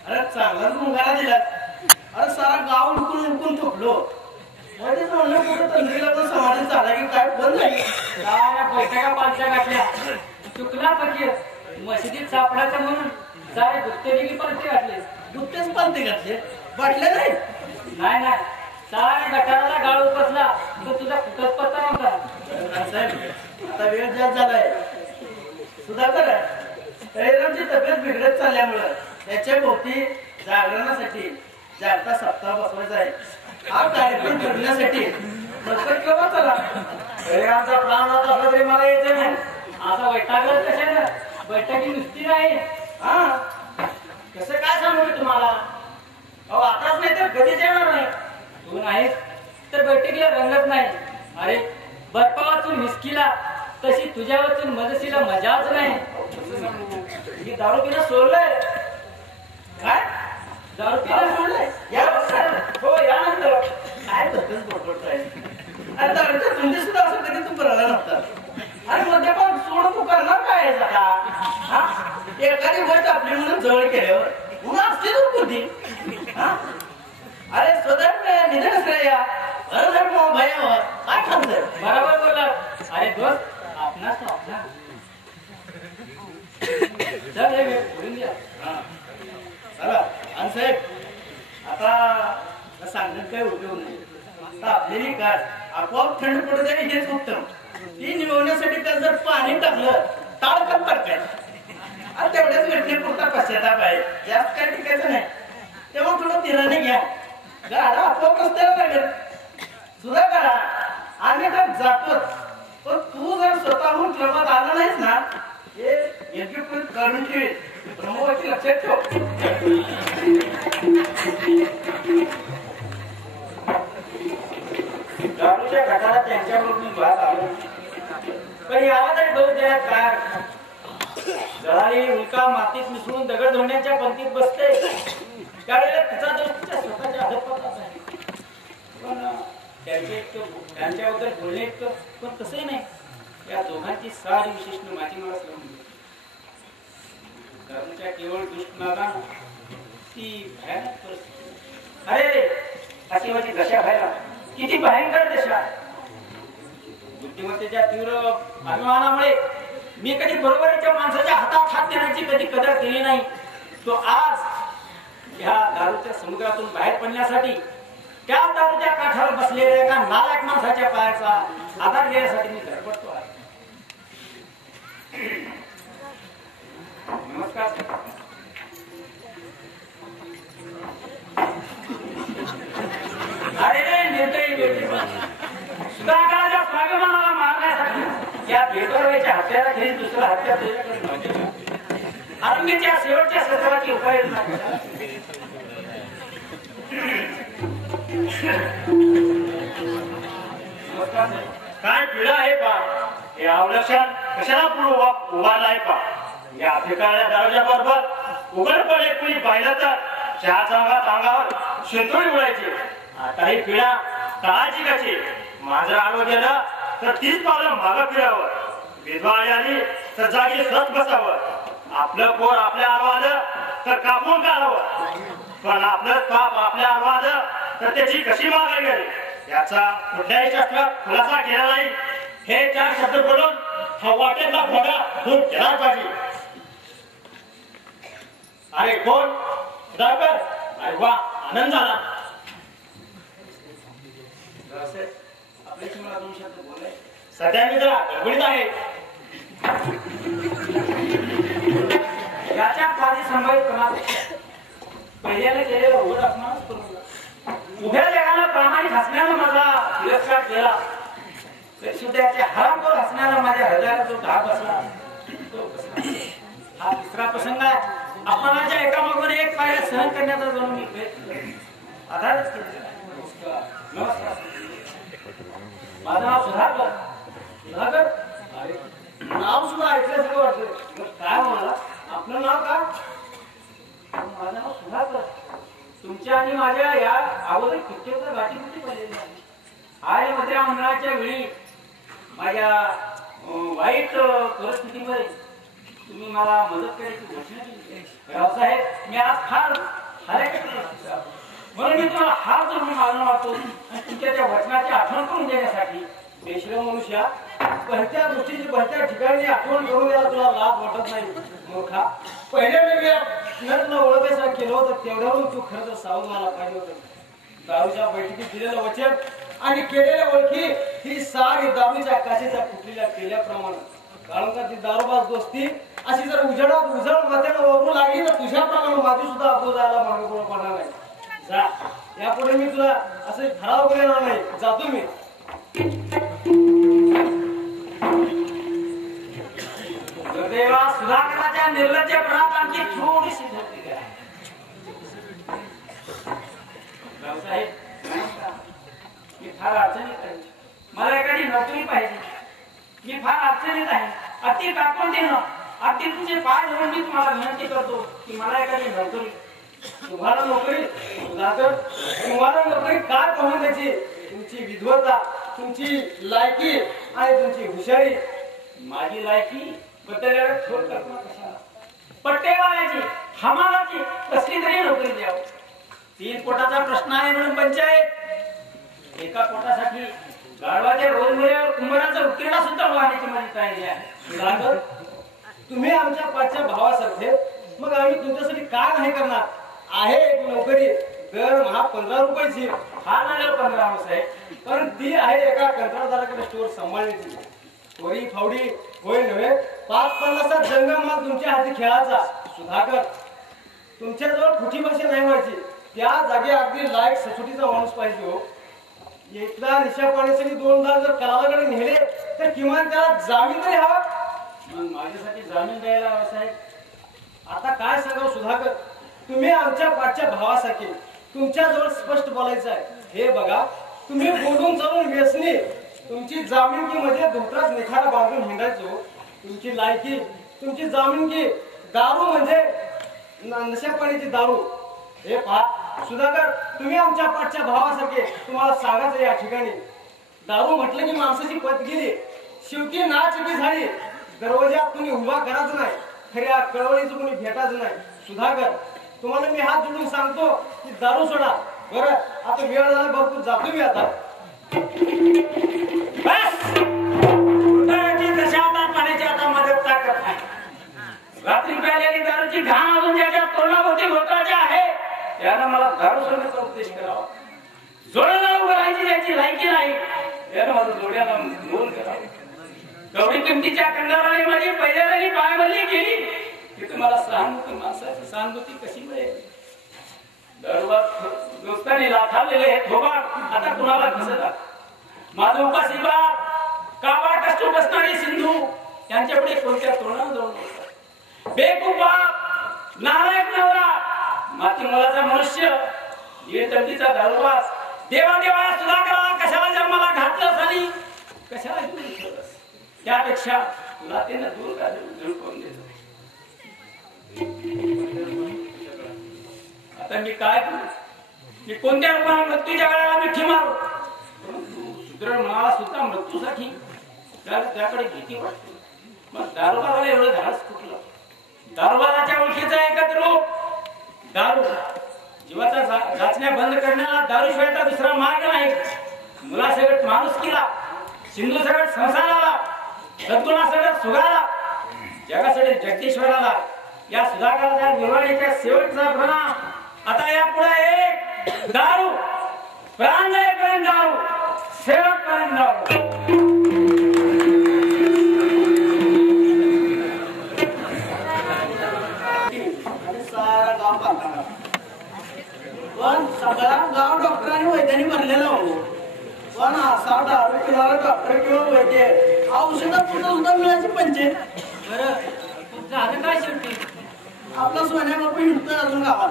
अरे चांगलाच मुंगारा दिला. अरे सारा गाव लुकून थोपलो. मध्ये म्हणलं कुठं तंत्रीला पण समाधान झाला की काय बंद झाली. बैठका पालच्या गाठल्या चुकला फकीर मशिदीत सापडायचं म्हणून सारे गुप्तेदेखील पालथे घातले. गुप्तेच पालथे घातले, वाटले नाही. नाही सारे गटाराला गाळ उपसला तो तुझा कुठंच पत्ता नव्हता. साहेब आता वेळ जास्त झालाय. सुधाकर, तळेरामची तब्येत बिघडत चालल्यामुळं त्याच्या भोवती जागरणासाठी जागता सप्ताह बसवायचा आहे. हा कार्यक्रम करण्यासाठी लवकर केव्हा चला. तळेरामचा प्राण होता असला तरी मला यायचं नाही. आता वैतागलं कशानं बैठकी नुसती नाही. हा कसं काय सांगू मी तुम्हाला? अहो आताच नाही तर कधीच येणार नाही. तू नाहीस तर बैठकीला रंगत नाही. अरे बर्फा वाचून हिसकीला तशी तुझ्या वाचून मदसीला मजाच नाही. मी दारू पिणं सोडलंय. काय दारू पिणं सोडलंय? हो यानंतर काय बद्दल बोलतोय? अरे दारूच्या तुमचे सुद्धा असं कधी तू बरं नव्हता. अरे मद्यपान सोडून तू करणार काय आता? एखादी गोष्ट आपली म्हणून जवळ केल्यावर पुन्हा असते तू कुठे? अरे स्वतः निधन श्रेया अधर्म भयावर काय थांबतंय? बरोबर बोलला. अरे दोस्त आपणास आपला चल हे बोलून घ्या. चला आणि साहेब आता सांगण्यात काय उपयोग नाही. आता आपल्याली कार आपोआप थंड पडू दे हेच उत्तम. ती निवडण्यासाठी त्यात जर पाणी टाकलं ताळकन पडकाय तेवढ्याच घटनेपुरता पश्चाताप आहे. जास्त काय टिकायचं नाही. तेव्हा थोडं तिराने घ्या. गाडा आपोआप रस्त्याला लागेल. सुद्धा करा आम्ही तर जातोच. पण तू जर स्वतःहून क्रमात आला नाहीस ना हे योग्य करून ठेव. ब्रह्मवाची लक्षात ठेव. दारूच्या घटाला त्यांच्याबरोबर बात आलो. पण याला तरी दोष देण्यात काय? जळालेली उल्का मातीत मिसळून दगड धरण्याच्या पंक्तीत बसते त्यावेळेला तिचा दोष तिच्या स्वतःच्या अधपतात आहे. पण त्यांच्याबद्दल बोलणे इतकं पण तसंही नाही. या दोघांची सारी विशिष्ट माझी मला लावून दारूच्या केवळ दुष्टनादा ती भयानक परिस्थिती. अरे अशी माझी दशा व्हायला किती भयंकर दशा. बुद्धिमत्तेच्या तीव्र अभिमानामुळे मी कधी बरोबरीच्या माणसाच्या हातात हात देण्याची कधी कदर केली नाही. तो आज ह्या दारूच्या समुद्रातून बाहेर पडण्यासाठी त्या दारूच्या काठावर बसलेल्या एका नालायक माणसाच्या पायाचा आधार घेण्यासाठी मी धडपडतो आहे. नमस्कार. अरे निर्दयी सुधाकराच्या स्वाभिमानाला मारण्यासाठी या बेटरवेच्या हत्यारा घेऊन दुसरा हत्या आरोग्याच्या शेवटच्या सत्राची उपाययोजना. काय पिढा आहे पा हे अवलक्षण कशाला पुढे उभारला आहे पा. या ठिकाणी दरवाजा बरोबर उघडपणे कुणी पाहिलं तर चहाचा अंगावर शेतोळी उडायची. आता ही पिढा तळाची कशी. माझं आडवं गेलं तर तीच पावलं मागं फिरावं. विधवा आली तर जागी सहज बसावं. आपलं पोर आपल्या आडवं आलं तर कापून काढावं. पण आपलं पाप आपल्या आडवं आलं तर त्याची कशी मागायला गेली याचा कुठल्याही शास्त्रात खुलासा केला नाही. हे 4 शब्द बोलून हा वाटेतला घोडा दूर केला पाहिजे. अरे कोण सुधाकर? अरे वा आनंद झाला. सध्या मी जरा गडबडीत आहे. याच्या पाठी संभावित पहिल्याने केलेला उघड अपमानच करू. उभ्या जगाला प्रामाणिक हसण्यानं माझा तिरस्कार केला तरी सुद्धा याच्या हरामखोर हसण्यानं माझ्या हृदयाला जो घात बसला तो बसला. हा तिसरा प्रसंग आहे. अपमानाच्या एकामागून एक पायऱ्या सहन करण्याचा जणू मी प्रयत्न आधारच केला. नमस्कार. माझं नाव सुधाकर. सुधाकर नाव सुद्धा ऐकल्यासारखं वाटतं. काय म्हणाला? आपलं नाव काय? माझं नाव सुधाकर. तुमच्या आणि माझ्या या अगोदर कित्येक गाठी कुठे पडलेली आहे. आर्य मंत्र्या मंडळाच्या वेळी माझ्या वाईट परिस्थितीमध्ये तुम्ही मला मदत करायची घोषणा केली. रावसाहेब मी आज फार म्हणून मी तुम्हाला हार जोडून मागणं वाटतो. तुमच्या त्या वचनाची आठवण करून देण्यासाठी बेश्रम मनुष्या बहत्या गोष्टीची बहत्या ठिकाणी आठवण करून द्यायला तुला लाभ वाटत नाही मूर्खा. पहिल्या वेगळ्या न ओळखायचा केलं होतं तेवढ्यावरून तू खरं तर सावध मला पाहिजे होतं. दारूच्या बैठकीत दिलेलं वचन आणि केलेल्या ओळखी ही सारी दारूच्या काशीच्या फुटलेल्या केल्याप्रमाणे काळोखाची दारूबाज दोस्ती अशी जर उजडात उजळ माथ्याला ओढू लागली तर तुझ्याप्रमाणे माझी सुद्धा अब्दू जायला मागे पुढे पडणार नाही. जा यापुढे मी तुला असे ठराव करणार नाही. जातो मी. दुर्दैवा सुधाकराच्या निर्लज्जपणात आणखी थोडीशी धरती आहे. रावसाहेब, मी फार अडचणीत आहे. मला एखादी नोकरी पाहिजे. मी फार अडचणीत आहे. अति कापून देणं, अति तुझे पाय धरून मी तुम्हाला विनंती करतो की मला एखादी नोकरी. तुम्हाला नोकरी सुधाकर, तुम्हाला नोकरी काय पाहून द्यायची? तुमची विद्वत्ता, तुमची लायकी आणि तुमची हुशारी. माझी लायकी बदलल्यावर थोड कल्पना कशाला? पट्टेवाल्याची, हमालाची कसली तरी नोकरी द्यावं. 3 पोटाचा प्रश्न आहे म्हणून पंचायत. एका पोटासाठी गाढवाच्या रोजमुळ्यावर कुंभाराचा उकिरडा सुद्धा वाहण्याची माझी तयारी आहे. सुधाकर, तुम्ही आमच्या पाचच्या भावासारखे, मग आम्ही तुमच्यासाठी काय नाही करणार? आहे एक नोकरी, दरमहा 15 रुपयाची. हा लागेल 15 आहे, पण ती आहे एका कंत्राटदाराकडे स्टोर सांभाळण्याची. चोरी फावडी होय नव्हे, 5-50 जंगमाल तुमच्या हाती खेळायचा. सुधाकर, तुमच्याजवळ फुटी भाषा नाही व्हायची. त्या जागी अगदी लायक सचोटीचा माणूस पाहिजे हो. एकदा निशा पाण्यासाठी 2दा जर कलावाकडे नेले तर किमान त्याला जामीन तरी हवा. मग माझ्यासाठी जामीन द्यायला साहेब. आता काय सांगावं सुधाकर, तुम्ही आमच्या पाठच्या भावासारखे, तुमच्याजवळ स्पष्ट बोलायचं आहे. हे बघा, तुम्ही बोलून चालून व्यसनी, तुमची जामीनकीमध्ये धोत्राच निखारा बांधून हिंडायचो. तुमची लायकी, तुमची जामीनकी दारू म्हणजे नशा पाण्याची दारू. हे पहा सुधाकर, तुम्ही आमच्या पाठच्या भावासारखे, तुम्हाला सांगायचं या ठिकाणी, दारू म्हटलं की माणसाची पत गेली, शेवटी नाचकी झाली. दरवाजात कुणी उभा करायचं नाही, खऱ्या कळवळीचं कुणी भेटायचं नाही. सुधाकर, तुम्हाला मी हात जोडून सांगतो की दारू सोडा. बरं, आता वेळ झाला भरपूर, जातो मी आता. पाण्याची आता मदत ताकद नाही. रात्री प्यालेली दारूची घाण अजून ज्याच्या तोंडाभोवती घोटाळची आहे त्यानं मला दारू सोडण्याचा उपदेश करावा. जोड्याला उभं राहायची ज्याची लायकी नाही त्यानं माझं जोड्याला मोल करावं. एवढी किमतीच्या कंगाराने माझी पहिल्याने पायबंदी केली की तुम्हाला सहानुभूती, माणसाची सहानुभूती कशी मिळेल? दोस्तांनी लाथारलेले हे थोबाड आता कुणाला दिसत. माझं उपासी बाप, काबाड कष्ट बसणारी सिंधू यांच्यापुढे कोणत्या तोंडावर जाऊन बसतात? बेकूफ बाप, नालायक नवरा, माती मुलाचा मनुष्य, तंडीचा दारूबाज, देवा सुधाकराला कशाला जन्माला घातलं झाली, कशाला घेऊन ठेवलंस? त्यापेक्षा लातेनं दूर का झुळकून देतो. आता मी काय करू? मी कोणत्या रूपाने मृत्यूच्या वेळेला मिठी मारू? सुदृढ मनाला सुद्धा मृत्यूसाठी त्याकडे भीती वाटते. मग दारूबाजाला एवढं धाडस कुठलं? दारूबाजाच्या ओळखीचं एकच रूप दारू. जीवाचा जाचण्या बंद करण्याला दारूशिवायचा दुसरा मार्ग नाही. मुलासकट माणुसकीला, सिंधू सगळं संसाराला, सद्गुणा सगळं सुगाला, जगासाठी जगदीश्वराला, या सुधाकराच्या निर्वाणीच्या शेवटचा प्रणाम. आता यापुढे एक दारू, प्राण जाईपर्यंत दारू, शेवटपर्यंत दारू. सारा गाव पाहता, पण सगळा गाव डॉक्टरांनी वैद्याने भरलेला हो. पण असा दारू पिणारा डॉक्टर किंवा वैद्य औषधं सुद्धा मिळायची पंचायत. बरं झालं काय शेवटी? आपला सोन्या बापू हिंडतोय अजून गावात.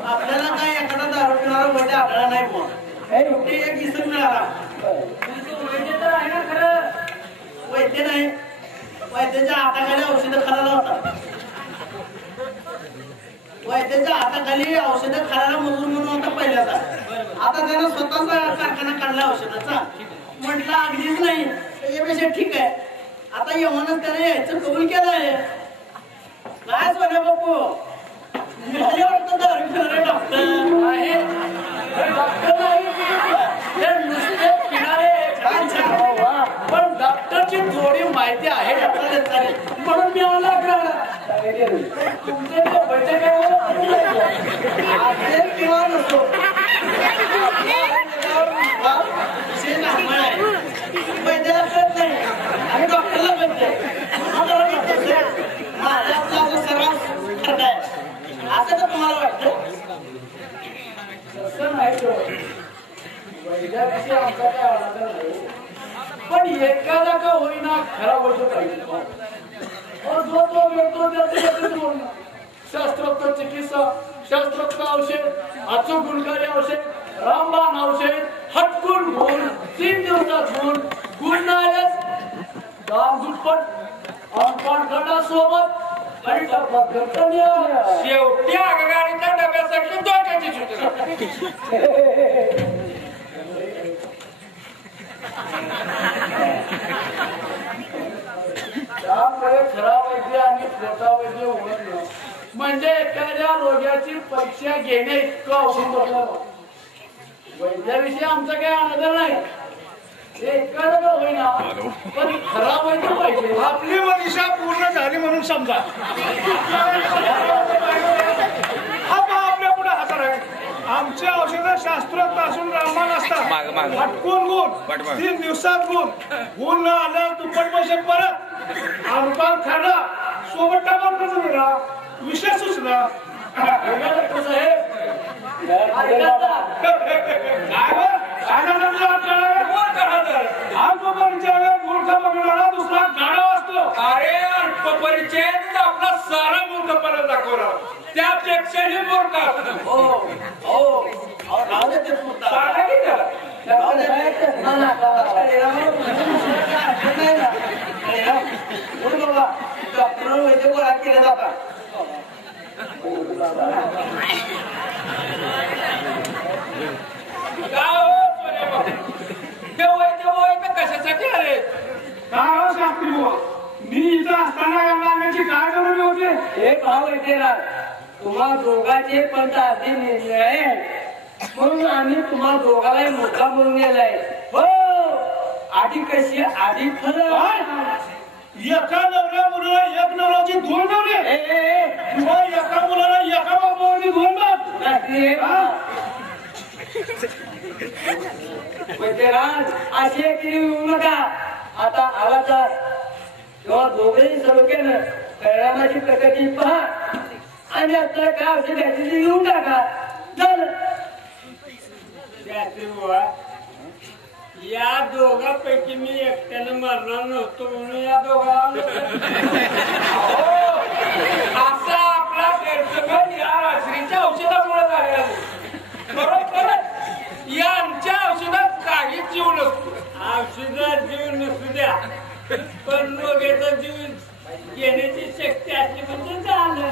आपल्याला काय एखादा दारू पिणारा वैद्य आढळला नाही. मग एक इसम मिळाला. वैद्य तर आहे ना खरं? वैद्य नाही, वैद्याच्या हाताखाली औषधं खायला होता. वैद्याच्या हाताखाली औषधं खायला मजूर म्हणून होता पहिल्याचा. आता त्यानं स्वतःचा कारखाना काढला औषधाचा. म्हटलं अगदीच नाही, त्याच्यापेक्षा ठीक आहे. आता येऊनच त्याने यायचं कबूल केलं आहे. काय सोन्या बापू वाटतं दारू पिणारे डॉक्टर आहे? डॉक्टर नाही, नुसते पिणारे. पण डॉक्टरची थोडी माहिती आहे म्हणून मी आला. तुमचे बैठक किंवा नसतो वैद्याला कळत नाही आणि डॉक्टरला कळते. माझा सर्वात असं तर तुम्हाला वाटतं? तसं नाही. वैद्यापेक्षा आमचा काय आवाज नाही, पण एखादा का होईना खरा बोलतो पाहिजे. और जो तो मिळतो त्याचं शास्त्रोक्त चिकित्सा, शास्त्रोक्त औषध, अचूक गुणकारी औषध, रामबाण औषध, हटकून गुण, 3 दिवसात गुण नाहीच दाम दुप्पट पाणखंडा सोबत आणि शेवटी आगगाडीच्या डब्यासाठी डोक्याची सुट्टी. त्यामुळे खरा वैद्य आणि खोटा वैद्य ओळखणं म्हणजे एखाद्या रोग्याची परीक्षा घेणे इतकं अवघड बनलं. वैद्याविषयी आमचं काही अनादर नाही, एखादं होईना पण खरा वैद्य पाहिजे. आपली परीक्षा पूर्ण झाली म्हणून समजा. हा पहा आपल्या पुढे हजर आहे. आमचे औषध शास्त्रोक्त असून रामबाण असतात. हटकून गुण, 3 दिवसात गुण न आल्यावर दुप्पट पैसे परत. आमपान खाणं सोबत टाकून कसं दिला विषय सुचला. कसं आहे दुसरा गाडा असतो. अरे अल्पपरिचय आपला सारा मूर्खपणा दाखवला, त्यापेक्षाही मूर्ख डॉक्टर वैद्य गोळा केले जातात. कशासाठी आले? काय शास्त्री बुवा, मी इथं असताना लागण्याची काय जरुरी होती? हे भाव येते ना तुम्हा दोघांचे पण आधी निर्णय आहे म्हणून आम्ही तुम्हा दोघांनाही मोठा म्हणून गेलाय. हो आधी कशी आधी खरं एका नवऱ्या मुलाला एक नवऱ्याची 2 नवरे किंवा एका मुलाला एका बाबावरची 2 बाप. असे येऊ नका. आता आला तर तेव्हा दोघेही सलोख्यानं परिणामाची प्रगती पहा आणि आता काय औषध घ्यायची ती घेऊन टाका. झालं. या दोघांपैकी मी एकट्यानं मरणार नव्हतो म्हणून या दोघांना असा आपला गैरसमज या रात्रीच्या औषधामुळे झालेला. बरोबर यांच्या औषधात काही जीव नसतो. औषधात जीव नसू द्या पण रोग्याचा जीव घेण्याची शक्ती असली म्हणजे झालं.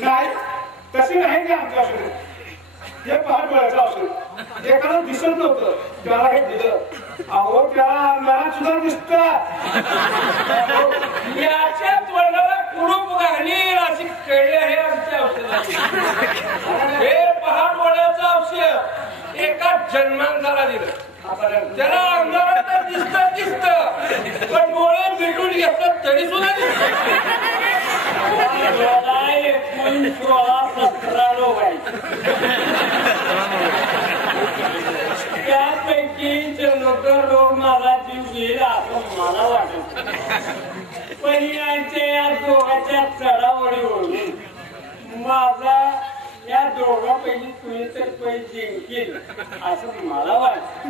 नाही तशी नाही की आमच्या औषध. हे पहाट वेळाचं औषध एखादं दिसत नव्हतं त्याला हे दिलं. अहो त्याला अंधारात सुद्धा दिसत. याच्या तोंडाला कुरूप घालील अशी कळी आहे आमच्या औषधाची. हे पहाट वड्याचं औषध एका जन्मांताला दिलं. त्याला अंधारात दिसत पण डोळे मिटून घेतलं तरी सुद्धा दिसत. 16-17 लोक आहेत. त्यापैकी जन्मकर लोक मला जीव घेईल असं मला वाटत. पण यांच्या या दोघांच्या चढावडीवरून माझा या दोघांपैकी कुणी तर पैसे जिंकेल असं मला वाटत.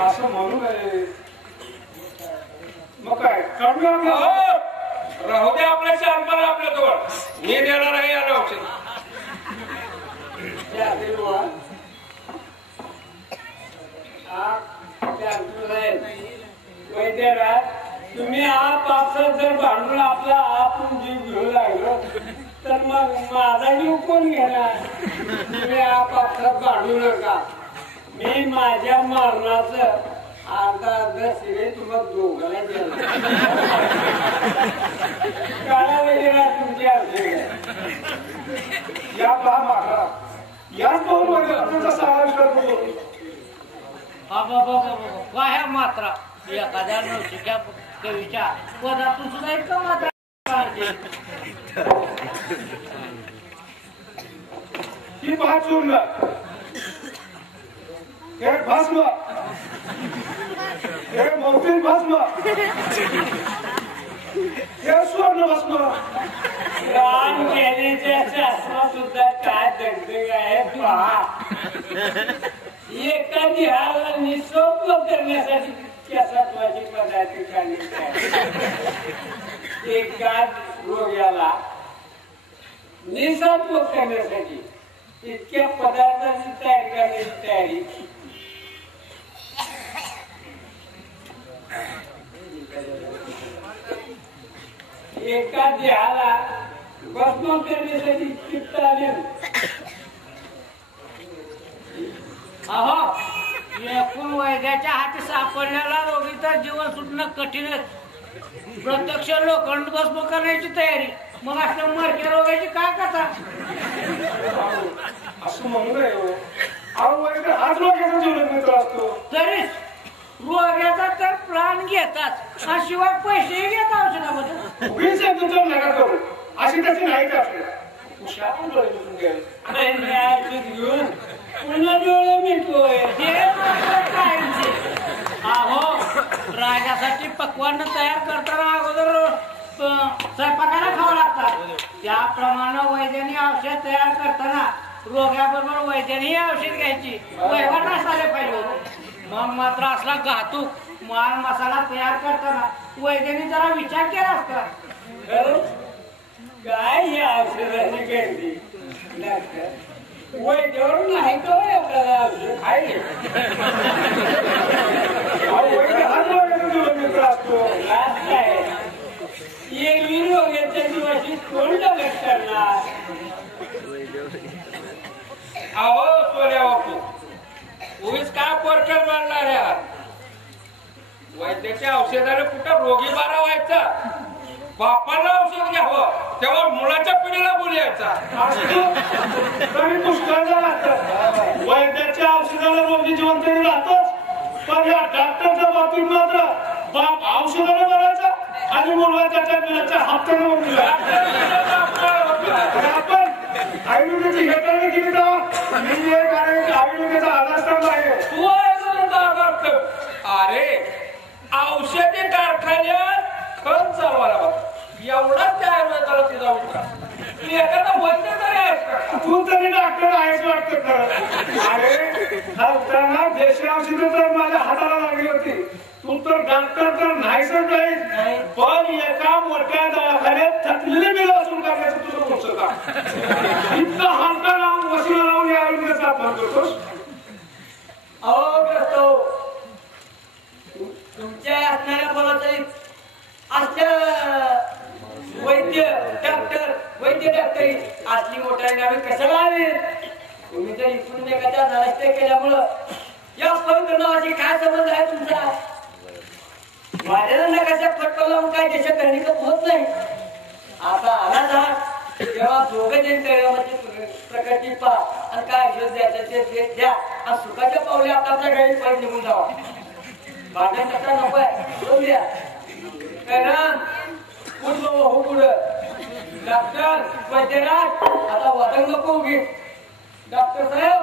असं म्हणू नये. मग काय काढून राहू दे आपल्या शांतपणा आपल्या जवळ. मी देणार आहे याला औषध. वैद्यराज तुम्ही आपसात जर भांडून आपला आपण जीव घेऊ लागलो तर मग माझा जीव कोण घेणार? तुम्ही आपसात भांडू नका. मी माझ्या मरणाचं अर्धा शिवे तुम्हाला दोघांना द्यायला काळा वगैरे तुमची या पहा मागला याच 2 वर्षाचा समावेश करतो. काय मात्रा एखाद्या नवशिक्या कवीच्या पदातून सुद्धा एक मात्रा ही पहा चूर्ण, हे भस्म, हे मौतीन भस्म, हे स्वर्ण भस्म. रान घेण्याच्या शास्त्रात सुद्धा काय दगदग आहे पहा. एखादी हार निसोप करण्यासाठी केसातवाची पदार्थ खाली एका रोग्याला निसंतमुक्त करण्यासाठी इतक्या पदार्थांची तयारी करण्याची तयारी एका देहाला भस्म करण्यासाठी चित्त आले. अहो एकूण वैद्याच्या हाती सापडलेला रोगी तर जीवन सुटणं कठीणच. प्रत्यक्ष लोखंड भस्म करण्याची तयारी, मग असल्या मरक्या रोगाची काय कथा? असं म्हणू नये हो. अहो वैद्य हाच रोग्याचा जीवन मित्र असतो. तरीच रोग्याचा तर प्राण घेतात आणि शिवाय पैसेही घेतात औषधामध्ये. उगीच एक दुसरं नका करू, अशी त्याची नाही का हुशार डोळे मिटून गेले. घेऊन पुन्हा डोळे मिटतोय. अहो राजासाठी पक्वान्न तयार करताना अगोदर स्वयंपाकाला खावं लागतात. त्याप्रमाणे वैद्यानी औषध तयार करताना रोग्याबरोबर वैद्यानी औषध घ्यायची वहिवाट असायला पाहिजे. मग मात्र असला घातूक माल मसाला तयार करताना वैद्यानी जरा विचार केला असता. काय ही औषधाची गर्दी वैद्यावर नाही का आपल्याला औषध आहे. वैद्य हाच रोग्याचा जीवन मित्र असतो. काय एरवी रोग्याच्या जीवाशी कोण लग्न करणार. अहो सोन्या बापू उगीच काय परकर मारणार यार. वैद्याच्या औषधाने कुठं रोगी बारा व्हायचा. बापाला औषध घ्यावं तेव्हा मुलाच्या पिढीला बोलायचा. पुष्कळ वैद्याच्या औषधाला रोगी जिवंत राहतोच, पण या डॉक्टरच्या बाबतीत मात्र बाप औषधाने भरायचा आणि मुलगा त्याच्या बिलाच्या हप्त्याने भरून आपण आयुर्वेदाची घेताना केली का मी एक आयुर्वेदाचा आधारस्तंभ आहे. अरे औषधी कारखान्यात खत चालवायला बघ एवढाच त्या आयुर्वेदाला तिचा उठा. मी एखादा वैद्य तरी आहेस का? तू तरी डॉक्टर आहेस वाटतं खरं. अरे डॉक्टरांना देशी औषधं तर माझ्या हाताला लागली होती. तू तर डॉक्टर तर नाहीच नाही, पण एका मोठ्या दवाखान्यात थकलेले बिल वसूल करण्याचं तुझं पुढचं का इतकं हालका लावून वसूल लावून या आयुर्वेदाचा अपमान करतोस. अहो करतो तुमच्या असणाऱ्या बोलाचं असल्या वैद्य डॉक्टरी असली मोठ्या नावे कशाला आले. तुम्ही जर इकडून एखाद्या नाश्ते केल्यामुळं या पवित्र नावाची काय संबंध आहे तुमचा. माझ्याला नकाशा फटका लावून काय देशकरणीच होत नाही. आता आला ना तेव्हा दोघं जे प्रकारची पा आणि काय औषध द्यायचं ते द्या आणि सुखाच्या पावले आपल्या घरी परत निघून जावा. भांडण कसा नको आहे दोन द्या कारण हो पुढं डॉक्टर वैद्यराज आता वादन नको उगी. डॉक्टर साहेब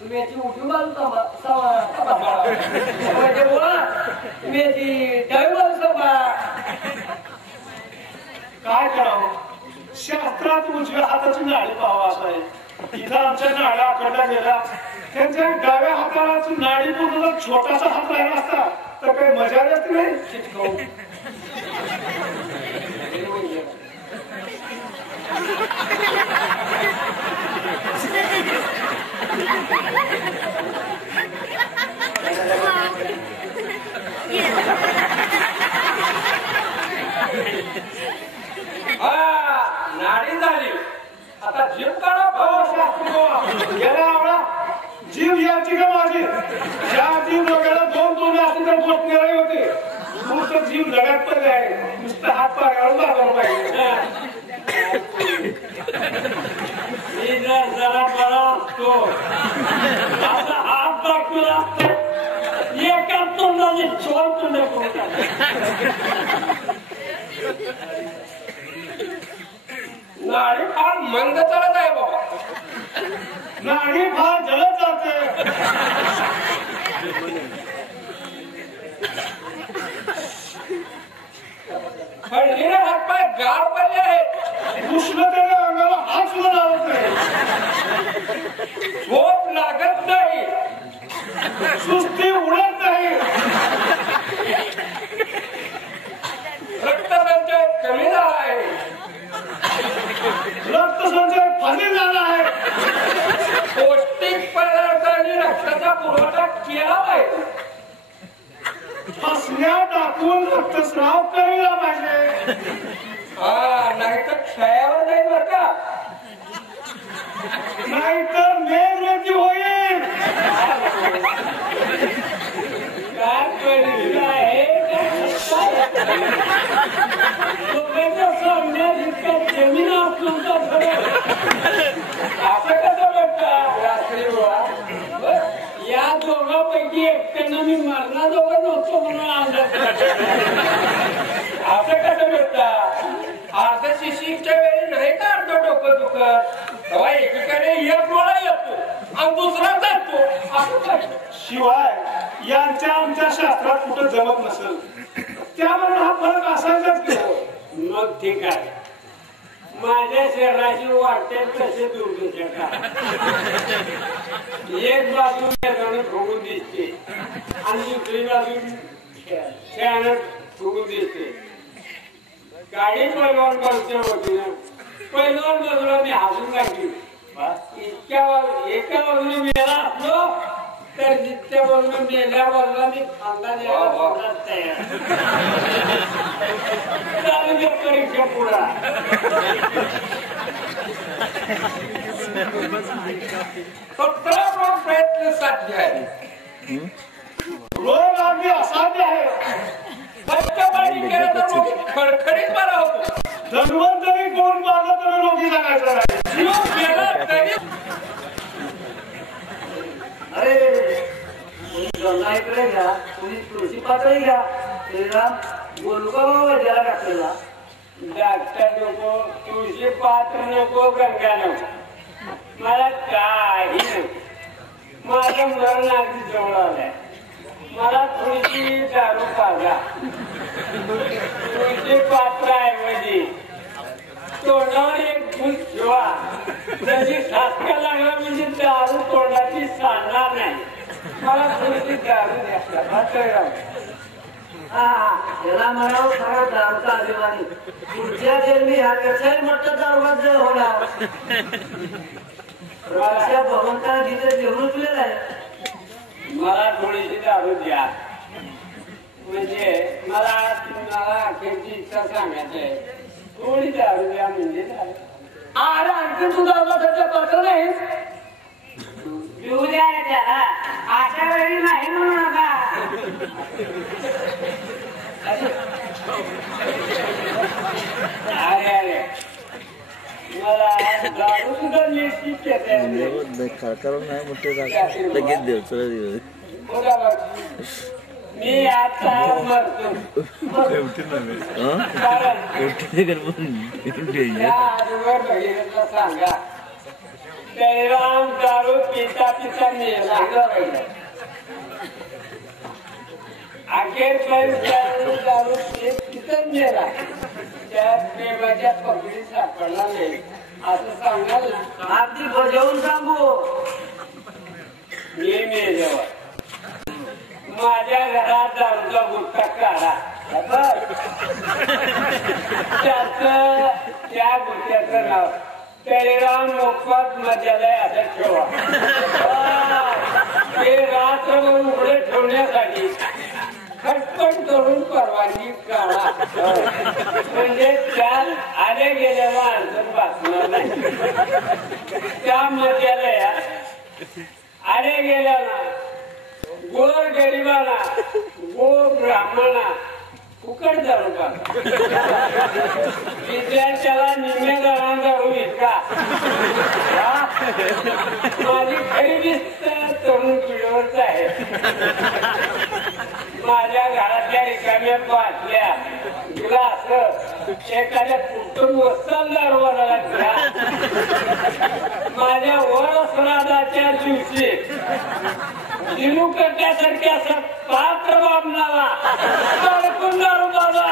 तुम्ही याची उजवी बाजू वैद्य बोला तुम्ही याची डावी बाजू सांभाळा. काय करावं शास्त्रात उजव्या हाताची नाडी पाहावा असं आहे. इथं आमच्या नाड्या आकडल्या गेल्या त्यांच्या डाव्या हाताला नाडी पूर्ण छोटासा हात राहिला असता तर काही मजा असती नाही. नाडी झाली आता जीव काढा गेला आवडा जीव याची का माझी ज्या जीव डोक्याला दोन तोंड असतील तर बोट निराई होते. नुसतं जीव जगात पडले आहे नुसतं हात पायावर लागलं पाहिजे. जरा बरा असतो आता हात दाखवला असतो एका तोंडाची छोट तोंड नाडी फार मंद चालत आहे बाबा. नाडी फार जलद जाते. थंडीने हातपाय गार पडले आहेत. उष्णतेने अंगाला हात सुद्धा लावत नाही. झोप लागत नाही. सुस्ती उडत नाही. रक्ताचा पुरवठा केला पाहिजे. फसण्या टाकून रक्तस्राव करायला पाहिजे. हा नाहीतर क्षयावर नाही बर का. नाहीतर मृत्यू होईल. काय कळलं आहे जमीन असं कसं वाटतं. या दोघांपैकी एकट्यानं मी मरणाजोगं नव्हतो म्हणून आणलं. असं कसं भेटतं. अर्ध शिशीच्या वेळी नाही का अर्ध डोकं दुखत तेव्हा एकीकडे एक डोळा येतो आणि दुसरा जातो असं. शिवाय यांच्या आमच्या शास्त्रात कुठं जमत नसेल त्यामुळे हा फरक असायचाच. मग ठीक आहे. माझ्या शरीराची वाटते कसे दुर्दशा का. एक बाजू वेगानं फुगून दिसते आणि दुसरी बाजू खेळानं फुगून दिसते. गाडी पैलवान बाजूच्या वतीनं पैलवान बाजूला मी हसून टाकली. एका बाजूने मेला असलो तर जितक्या बाजूने मेल्या बाजूला मी खांदा द्यायला तयार. परीक्षा पुढा प्रयत्न साध्य आहे. रोग अगदी असाध्य आहे. खडखडीत बरा होतो. धन्वंतरी कोण पाहता तर रोगी जगायचा नाही. अरे इकडे घ्या. तुम्ही तुळशी पातळी घ्या. श्रीराम बोलू का बाबा ज्याला टाकलेला. डॉक्टर नको, तुळशी पात्र नको, गंगा नको, मला काही नको. माझं मरण अगदी जवळ आलंय. मला थोडीशी दारू पाजा. तुळशी पात्राऐवजी तोंडावर एक फूल ठेवा. जशी ठासका लागला म्हणजे दारू तोंडाची सांगणार नाही. मला थोडीशी दारू द्या. याला म्हणावं खरा दारूचा अभिमानी. पुढच्या जन्मी ह्या कशाही मोठं दारूबाज होणार. भगवंताला तिथे जेवण तुलेलं आहे. मला थोडीशी दारू द्या. म्हणजे मला अखेरची इच्छा सांगायची आहे. थोडी दारू द्या म्हणजे अरे आणखी तू दारूला त्याच्या पात्र नाही. पिऊ द्या त्याला. अशा वेळी नाही म्हणू नका. अरे अरे मला दारू सुद्धा निश्चित येते. मी आता मरतो. सांगा जयराम दारू पिता पिता मेला. अखेर दारू पिता मेला. त्या प्रेमाच्या पगडी सापडला नाही असं सांगाल ना. अगदी बजावून सांगू. मी मेल्यावर माझ्या घरात दारूचा गुटखा काढा. त्या गुटख्याचं नाव जयराम मोफत मजालय असं ठेवा. ते रात्रभर उघडे ठेवण्यासाठी खटपट करून परवानगी काढा. म्हणजे त्यात आले गेल्याला अंतर वाचणार नाही. त्या मजालयात आले गेल्याला गोर गरिबाला गोर ब्राह्मणा फुकट दारू पाहता. विद्यार्थ्याला निम्म्या दरानं दारू इतका. माझी खरी दिसत तरुण पिढीवरच आहे. माझ्या घरातल्या रिकाम्या बाटल्या ग्लास एखाद्या कुटुंब दारूवाला लागला. माझ्या वरसरादाच्या दिवशी दिनू करण्यासारखे असं पात्र बाबनाला दारू बाबा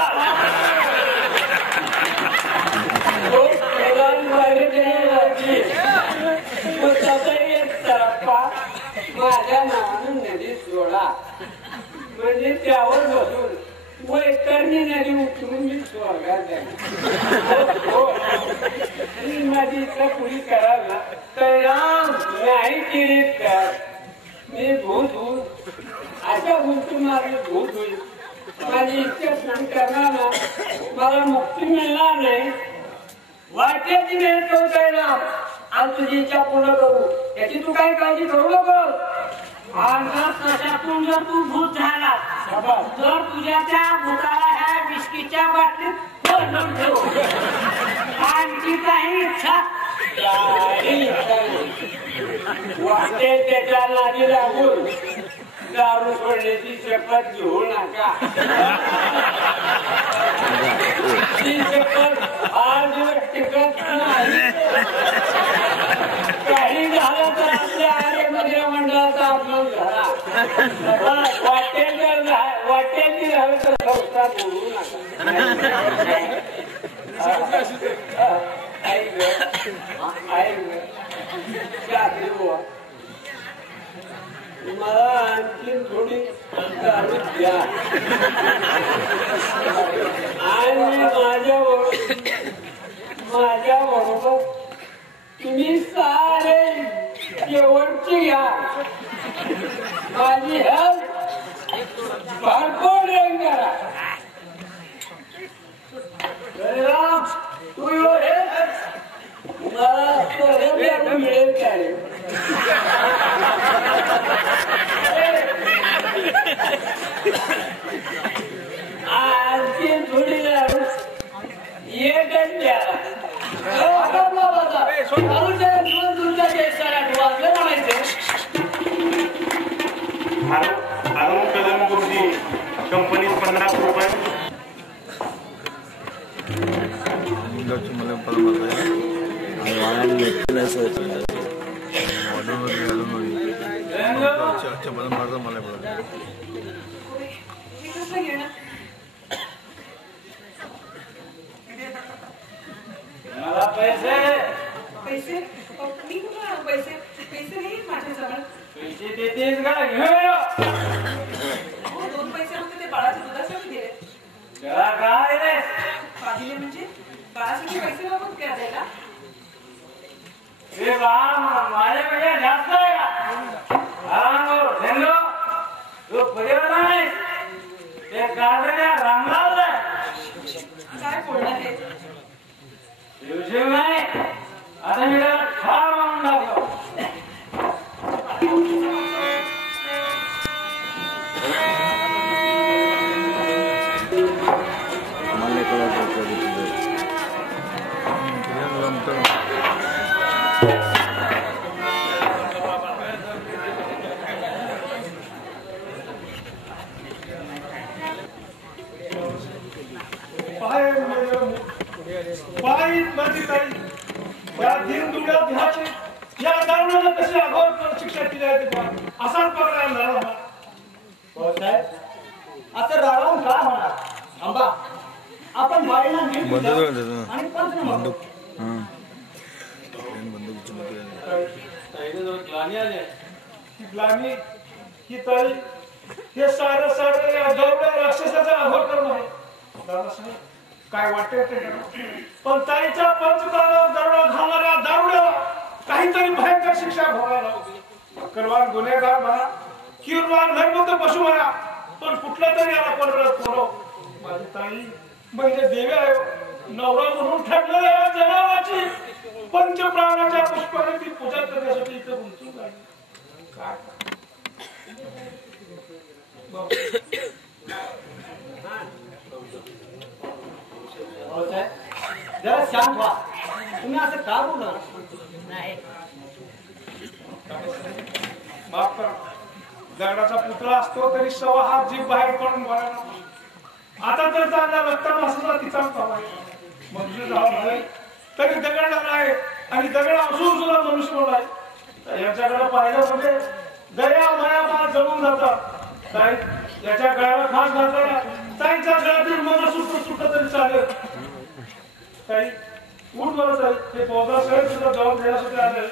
माझ्या नावानं नदी सोडा. म्हणजे त्यावर बसून वैतरणी नदी उतरून मी स्वर्गात जाईल. माझी इच्छा पुरी कराल ना तर नाही केली तर मी गुंतून माझी भूत होईल. माझी इच्छा पूर्ण करणार ना मला मुक्ती मिळणार नाही. वाटेची मेहनत करू काय ना आणि तुझी इच्छा पूर्ण करू याची तू काही काळजी करू नको. तशातून जर तू भूत झाला तर तुझ्या त्या भूताला ह्या विस्कीच्या बाटलीत भरून ठेव. आणखी काही इच्छा वाटेल त्याच्या नादी लागून दारू सोडण्याची शपथ घेऊ नका. ती शपथ आज टिकत नाही. काही झालं तर आपल्या आर्य मंत्रिमंडळाचा अपमान झाला. वाटेल ती झालं तर संस्था बोलू नका. मला आणखी थोडी दारू द्या आणि माझ्या बरोबर तुम्ही सारे जेवणची घ्या. माझी हेल्थ भरपूर रंग करा. तू मला मिळेल काय आणखी थोडी एकच द्या. तुमच्या देशात वाजलं म्हणायचं. अरुण कदम गुरुजी कंपनी 15 रुपये. मला पैसे पैसे मी कुठे आणू पैसे? पैसे नाही माझ्याजवळ. पैसे देतेस का घेऊन 2 पैसे होते ते बाळाच्या दुधासाठी दिले. त्याला काय रे दिले म्हणजे बाळासाठी पैसे नको काय द्यायला? हे बाळ माझ्यापेक्षा जास्त आहे का? झेंडो तू परिवार नाही ते काढल्या रामराव काय बोलणार हे? शिवशिव नाही आता मी त्याला ठार मारून टाकलो. असाच पकडा आता रागावून काय होणार? आंबा आपण बाईला आणि ग्लानी ही ताई हे सारं राक्षसाचा आघात करणं आहे. काय वाटते ते पण ताईच्या पंचकाला दरोडा घालणाऱ्या दारुड्याला काहीतरी भयंकर शिक्षा भोगायला होती. करवान गुन्हेगार म्हणा किंवा नैमुक्त पशु म्हणा पण कुठला तरी याला परत पुरव. माझी ताई म्हणजे देवी आहे. नवरा म्हणून ठरलेल्या या जनावराची पंचप्राणाच्या पुष्पाने ती पूजा करण्यासाठी इथे गुंतून आहे. काय जरा शांत व्हा. तुम्ही असं का बोला? नाही माफ करा. दगडाचा पुतळा असतो तरी 6 हात जीभ बाहेर पडून बोलायला. आता तर चांगला रक्ता मासाचा तिचा मग तरी दगड आहे आणि दगड असून सुद्धा मनुष्य बोल आहे. याच्याकडे पाहिलं म्हणजे दया माया जळून जातात. याच्या गळ्याला खास घातला ताईच्या गळ्यातील मन सुटलं तरी चालेल. ताई उठ बरं ताई. ते पौधा सगळे सुद्धा जबाब देण्यासाठी आले.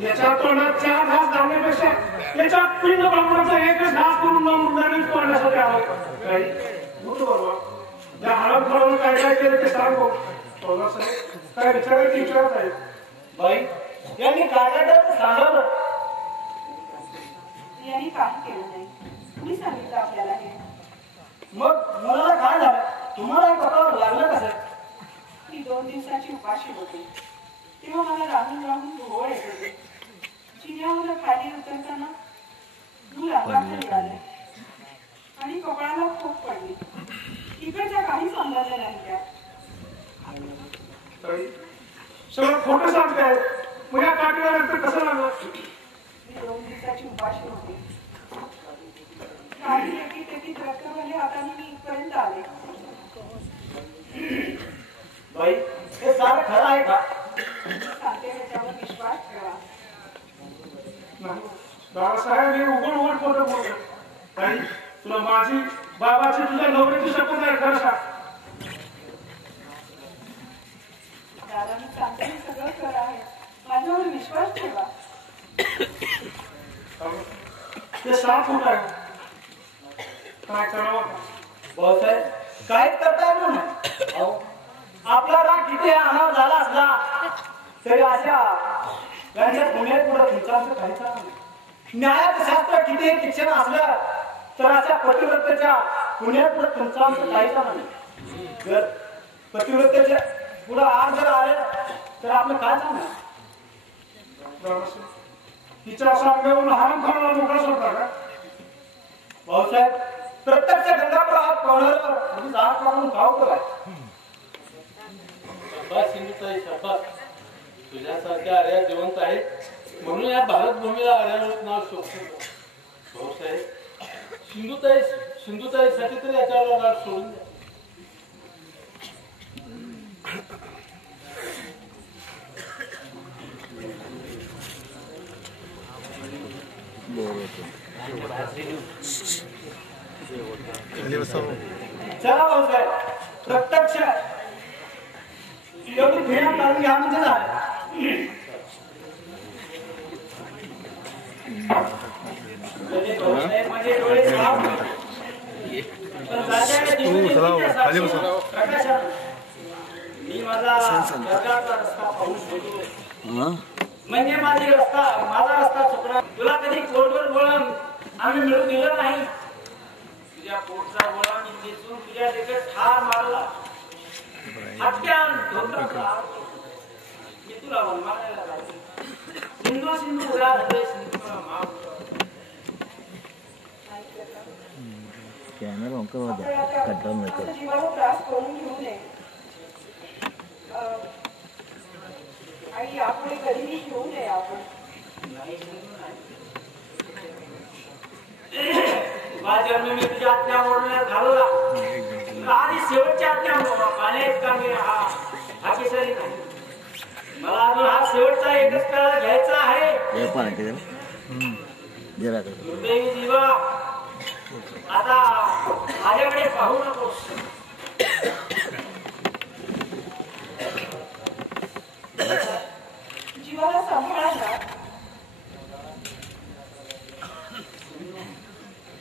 याच्या तोंडात 4 घास घालण्यापेक्षा याच्या पिंड ब्राह्मणाचा एकच घास करून नवीन तोडण्यासाठी आहोत. त्या हळद फळवून काय काय केलं ते सांगू. काय विचारायची विचारत आहे बाई यांनी काय काय केलं सांगा बरं. यांनी काही केलं नाही. कुणी सांगितलं आपल्याला हे? मग मुलाला काय झालं तुम्हाला हे पतावर लागलं कसं? मी 2 दिवसाची उपाशी होते तेव्हा मला राहून राहून भोवळ येत होते. चिन्यावर खाली उतरताना दूर अंगाखाली आले आणि कपाळाला खूप पडली. इकडच्या काहीच अंदाजा नाही त्या. सगळं खोटं सांगताय. मग या काठीला नंतर कसं लागलं? मी 2 दिवसाची उपाशी होते. काही एकीत रक्तभरले हाताने मी इथपर्यंत आले. बाई हे सारं खरं आहे का? सांगते त्याच्यावर विश्वास ठेवा. बाळासाहेब हे उघड खोटं बोलतो. ताई तुला माझी बाबाची तुझ्या नवऱ्याची शपथ आहे खरं सांग. दादा मी सांगते हे सगळं खरं आहे. माझ्यावर विश्वास ठेवा. ते 7 फूट आहे. काय करावं भाऊसाहेब काहीच करताय म्हणून आपला राग किती अनाव झाला असला तरी अशा यांच्या पुण्यात पुढे तुमचं काहीच नाही. न्यायाचं शास्त्र किती शिक्षण असलं तर अशा पतिव्रतेच्या पुण्यात पुढे तुमचं आमचं काहीच नाही. जर पतिव्रतेच्या पुढे आड जर आले तर आपलं काय सांगणार? तिच्या सांगण्यावरून हाम खाणार मोकळा सोडता का? भाऊसाहेब प्रत्यक्ष गंगापूर हात पावण्यावर हात मारून खाऊ कराय. सिंधुताई शपथ तुझ्यासारख्या आर्या जिवंत आहेत म्हणून या भारतभूमीला आर्यावर नाव शोभतो. भाऊसाहेब सिंधुताईसाठी तरी याच्यावर गाठ सोडून द्या. चला भाऊसाहेब प्रत्यक्ष एवढी फिरा काढून घ्या म्हणजे झालं. माझे डोळे साफ मी माझा सरकारचा रस्ता पाहू शकतो म्हणजे माझा रस्ता चुकणार. तुला कधी कोर्टवर बोलून आम्ही मिळून दिलं नाही. तुझ्या पोटचा गोळा मी दिसून तुझ्या देखत ठार मारला. मी तुला वनमारायला लागलो. सिंधू उडा हृदय सिंधू माफ. जीवाला त्रास करून घेऊ नये आणि यापुढे कधीही घेऊ नये आपण. माझ्या मी तुझ्या आज्ञा मोडण्यात घालवला. आधी शेवटच्या आज्ञा पाण्यात का मी हा केसरी नाही. मला अजून हा शेवटचा एकच काळ घ्यायचा आहे. दुर्दैवी जीवा आता माझ्याकडे पाहू नकोस. जीवाला सांभाळा ना.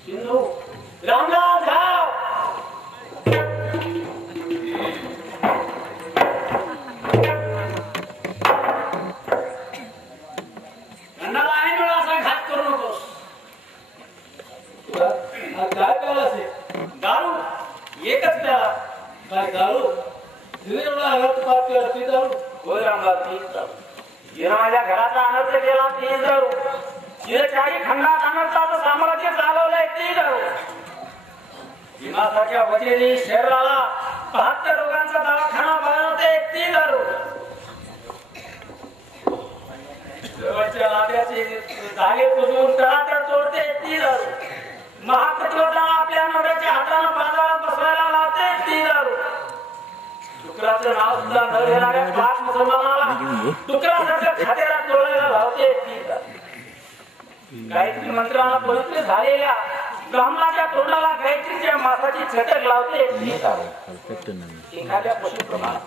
सिंधू रामराम धाव. गंडाला आहे वेळा असा घात करू नकोस. काय प्याला असेल? दारू एकच प्याला. काय दारू? तिने एवढा हळद पाठ केला ती दारू? होय रामराज तीच दारू. हिनं माझ्या घराचा अनर्थ केला तीच दारू. हिनं 4 खंडात अनर्थाचं साम्राज्य चालवलंय ती दारू. भीमासारख्या वजीरी शरीराला 72 रोगांचा दवाखाना बनवते ती दारू. शेवटच्या लाट्याचे धागे पुजून तळातळ तोडते ती दारू. महापतिव्रता आपल्या नवऱ्याच्या हातानं बाजारात बसवायला लावते ती दारू. डुकराचं नाव सुद्धा न घेणाऱ्या पाच मुसलमानाला डुकरासारख्या खात्याला तोडायला लावते ती दारू. गायत्री मंत्राला पवित्र झालेल्या ब्राह्मणाच्या तोंडाला गायत्रीच्या मासाची छटक लावते एखाद्या पशुप्रमाणे.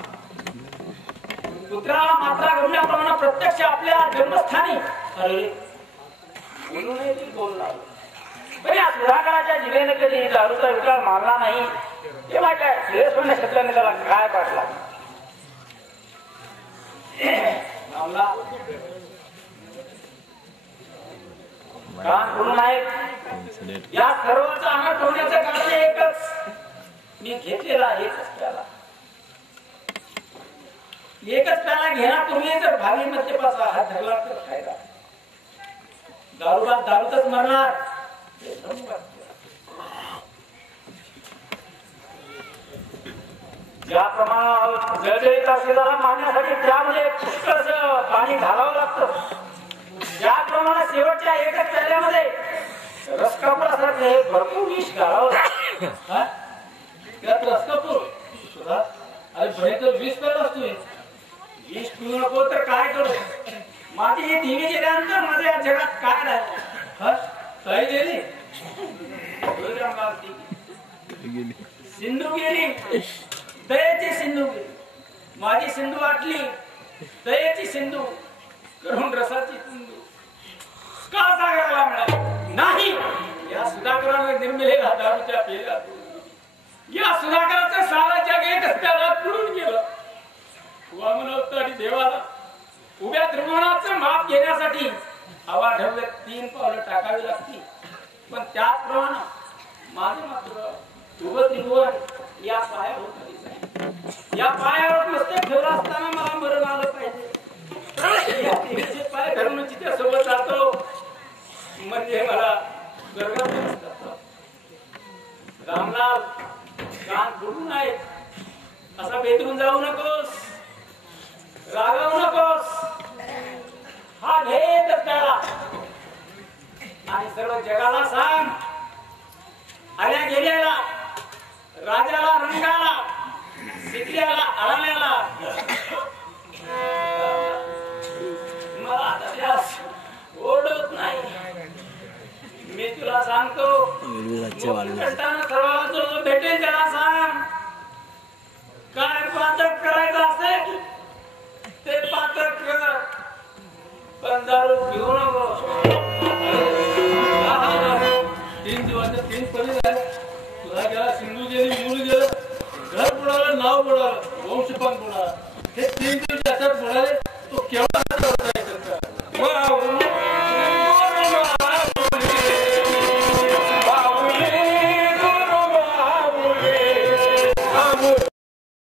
पुत्राला मात्रा गमल्याप्रमाणे प्रत्यक्ष आपल्या जन्मस्थानी अरे बोलूनही बोल लावलं. बरे या सुधाकराच्या जिभेने कधी दारूचा विकार मानला नाही. तेव्हा काय श्रेयस्वने शब्दाने त्याला काय पाठला. कान बोलून आहेत या सर्वांचा अंगठ होण्याचं कारण एकच. मी घेतलेला एकच प्याला. एकच प्याला घेण्यापूर्वी जर भावी मद्यपाचा हात धरला तर फायदा. दारूबाद दारूतच मरणार. ज्याप्रमाणे जळजळीत असेला मारण्यासाठी त्यामध्ये पुष्कळसं पाणी घालावं लागतं. ज्याप्रमाणे शेवटच्या एकच प्याल्यामध्ये रसकापुरासारखं हे भरपूर विष घालावं लागतं. त्यात रसकापूर सुद्धा अरे भयंकर विष प्याला असतोय. विष पिऊ नको तर काय करू. माझी ही देवी गेल्यानंतर माझ्या या जगात काय राहिलं. काही गेली सिंधू गेली दयेची सिंधू गेली. माझी सिंधू आटली दयेची सिंधू करून रसाची सिंधू का सागराला मिळाली नाही. या सुधाकराने निर्मिलेला दारूच्या पेला या सुधाकराचं सारा जग एकच त्याला पुरून गेलं. वामनोत्तरी देवाला उभ्या त्रिभुवनाचं माप घेण्यासाठी अवाढव्य 3 पावलं टाकावी लागतील. पण त्याचप्रमाणे माझं मात्र उभं त्रिभुवन या पायावर होत. या पायावर मस्तक ठेवला असताना मला मरण आलं पाहिजे. या देवीचे पाय धरून जिथे सोबत जातो म्हणजे मला गर्गात. रामलाल कान बुडून आहेत. असा बेदरून जाऊ नकोस. रागावू नकोस. हा भेद त्याला आणि सर्व जगाला सांग. आल्या गेल्याला राजाला रंगाला शिकल्याला आळण्याला मला त्यास ओढत नाही. मी तुला सांगतो सर्वांना जो भेटेल त्याला सांग. काय पातक करायचं असेल ते पातक कर. पण दारू घेऊ नको. 3 दिवसाचे 3 परी झाले. तुला गेला सिंधू गेली मूल गेलं घर बुडालं नाव बुडालं वंश पण बुडाला. हे 3 दिवस त्याच्यात बुडाले. तो केवढा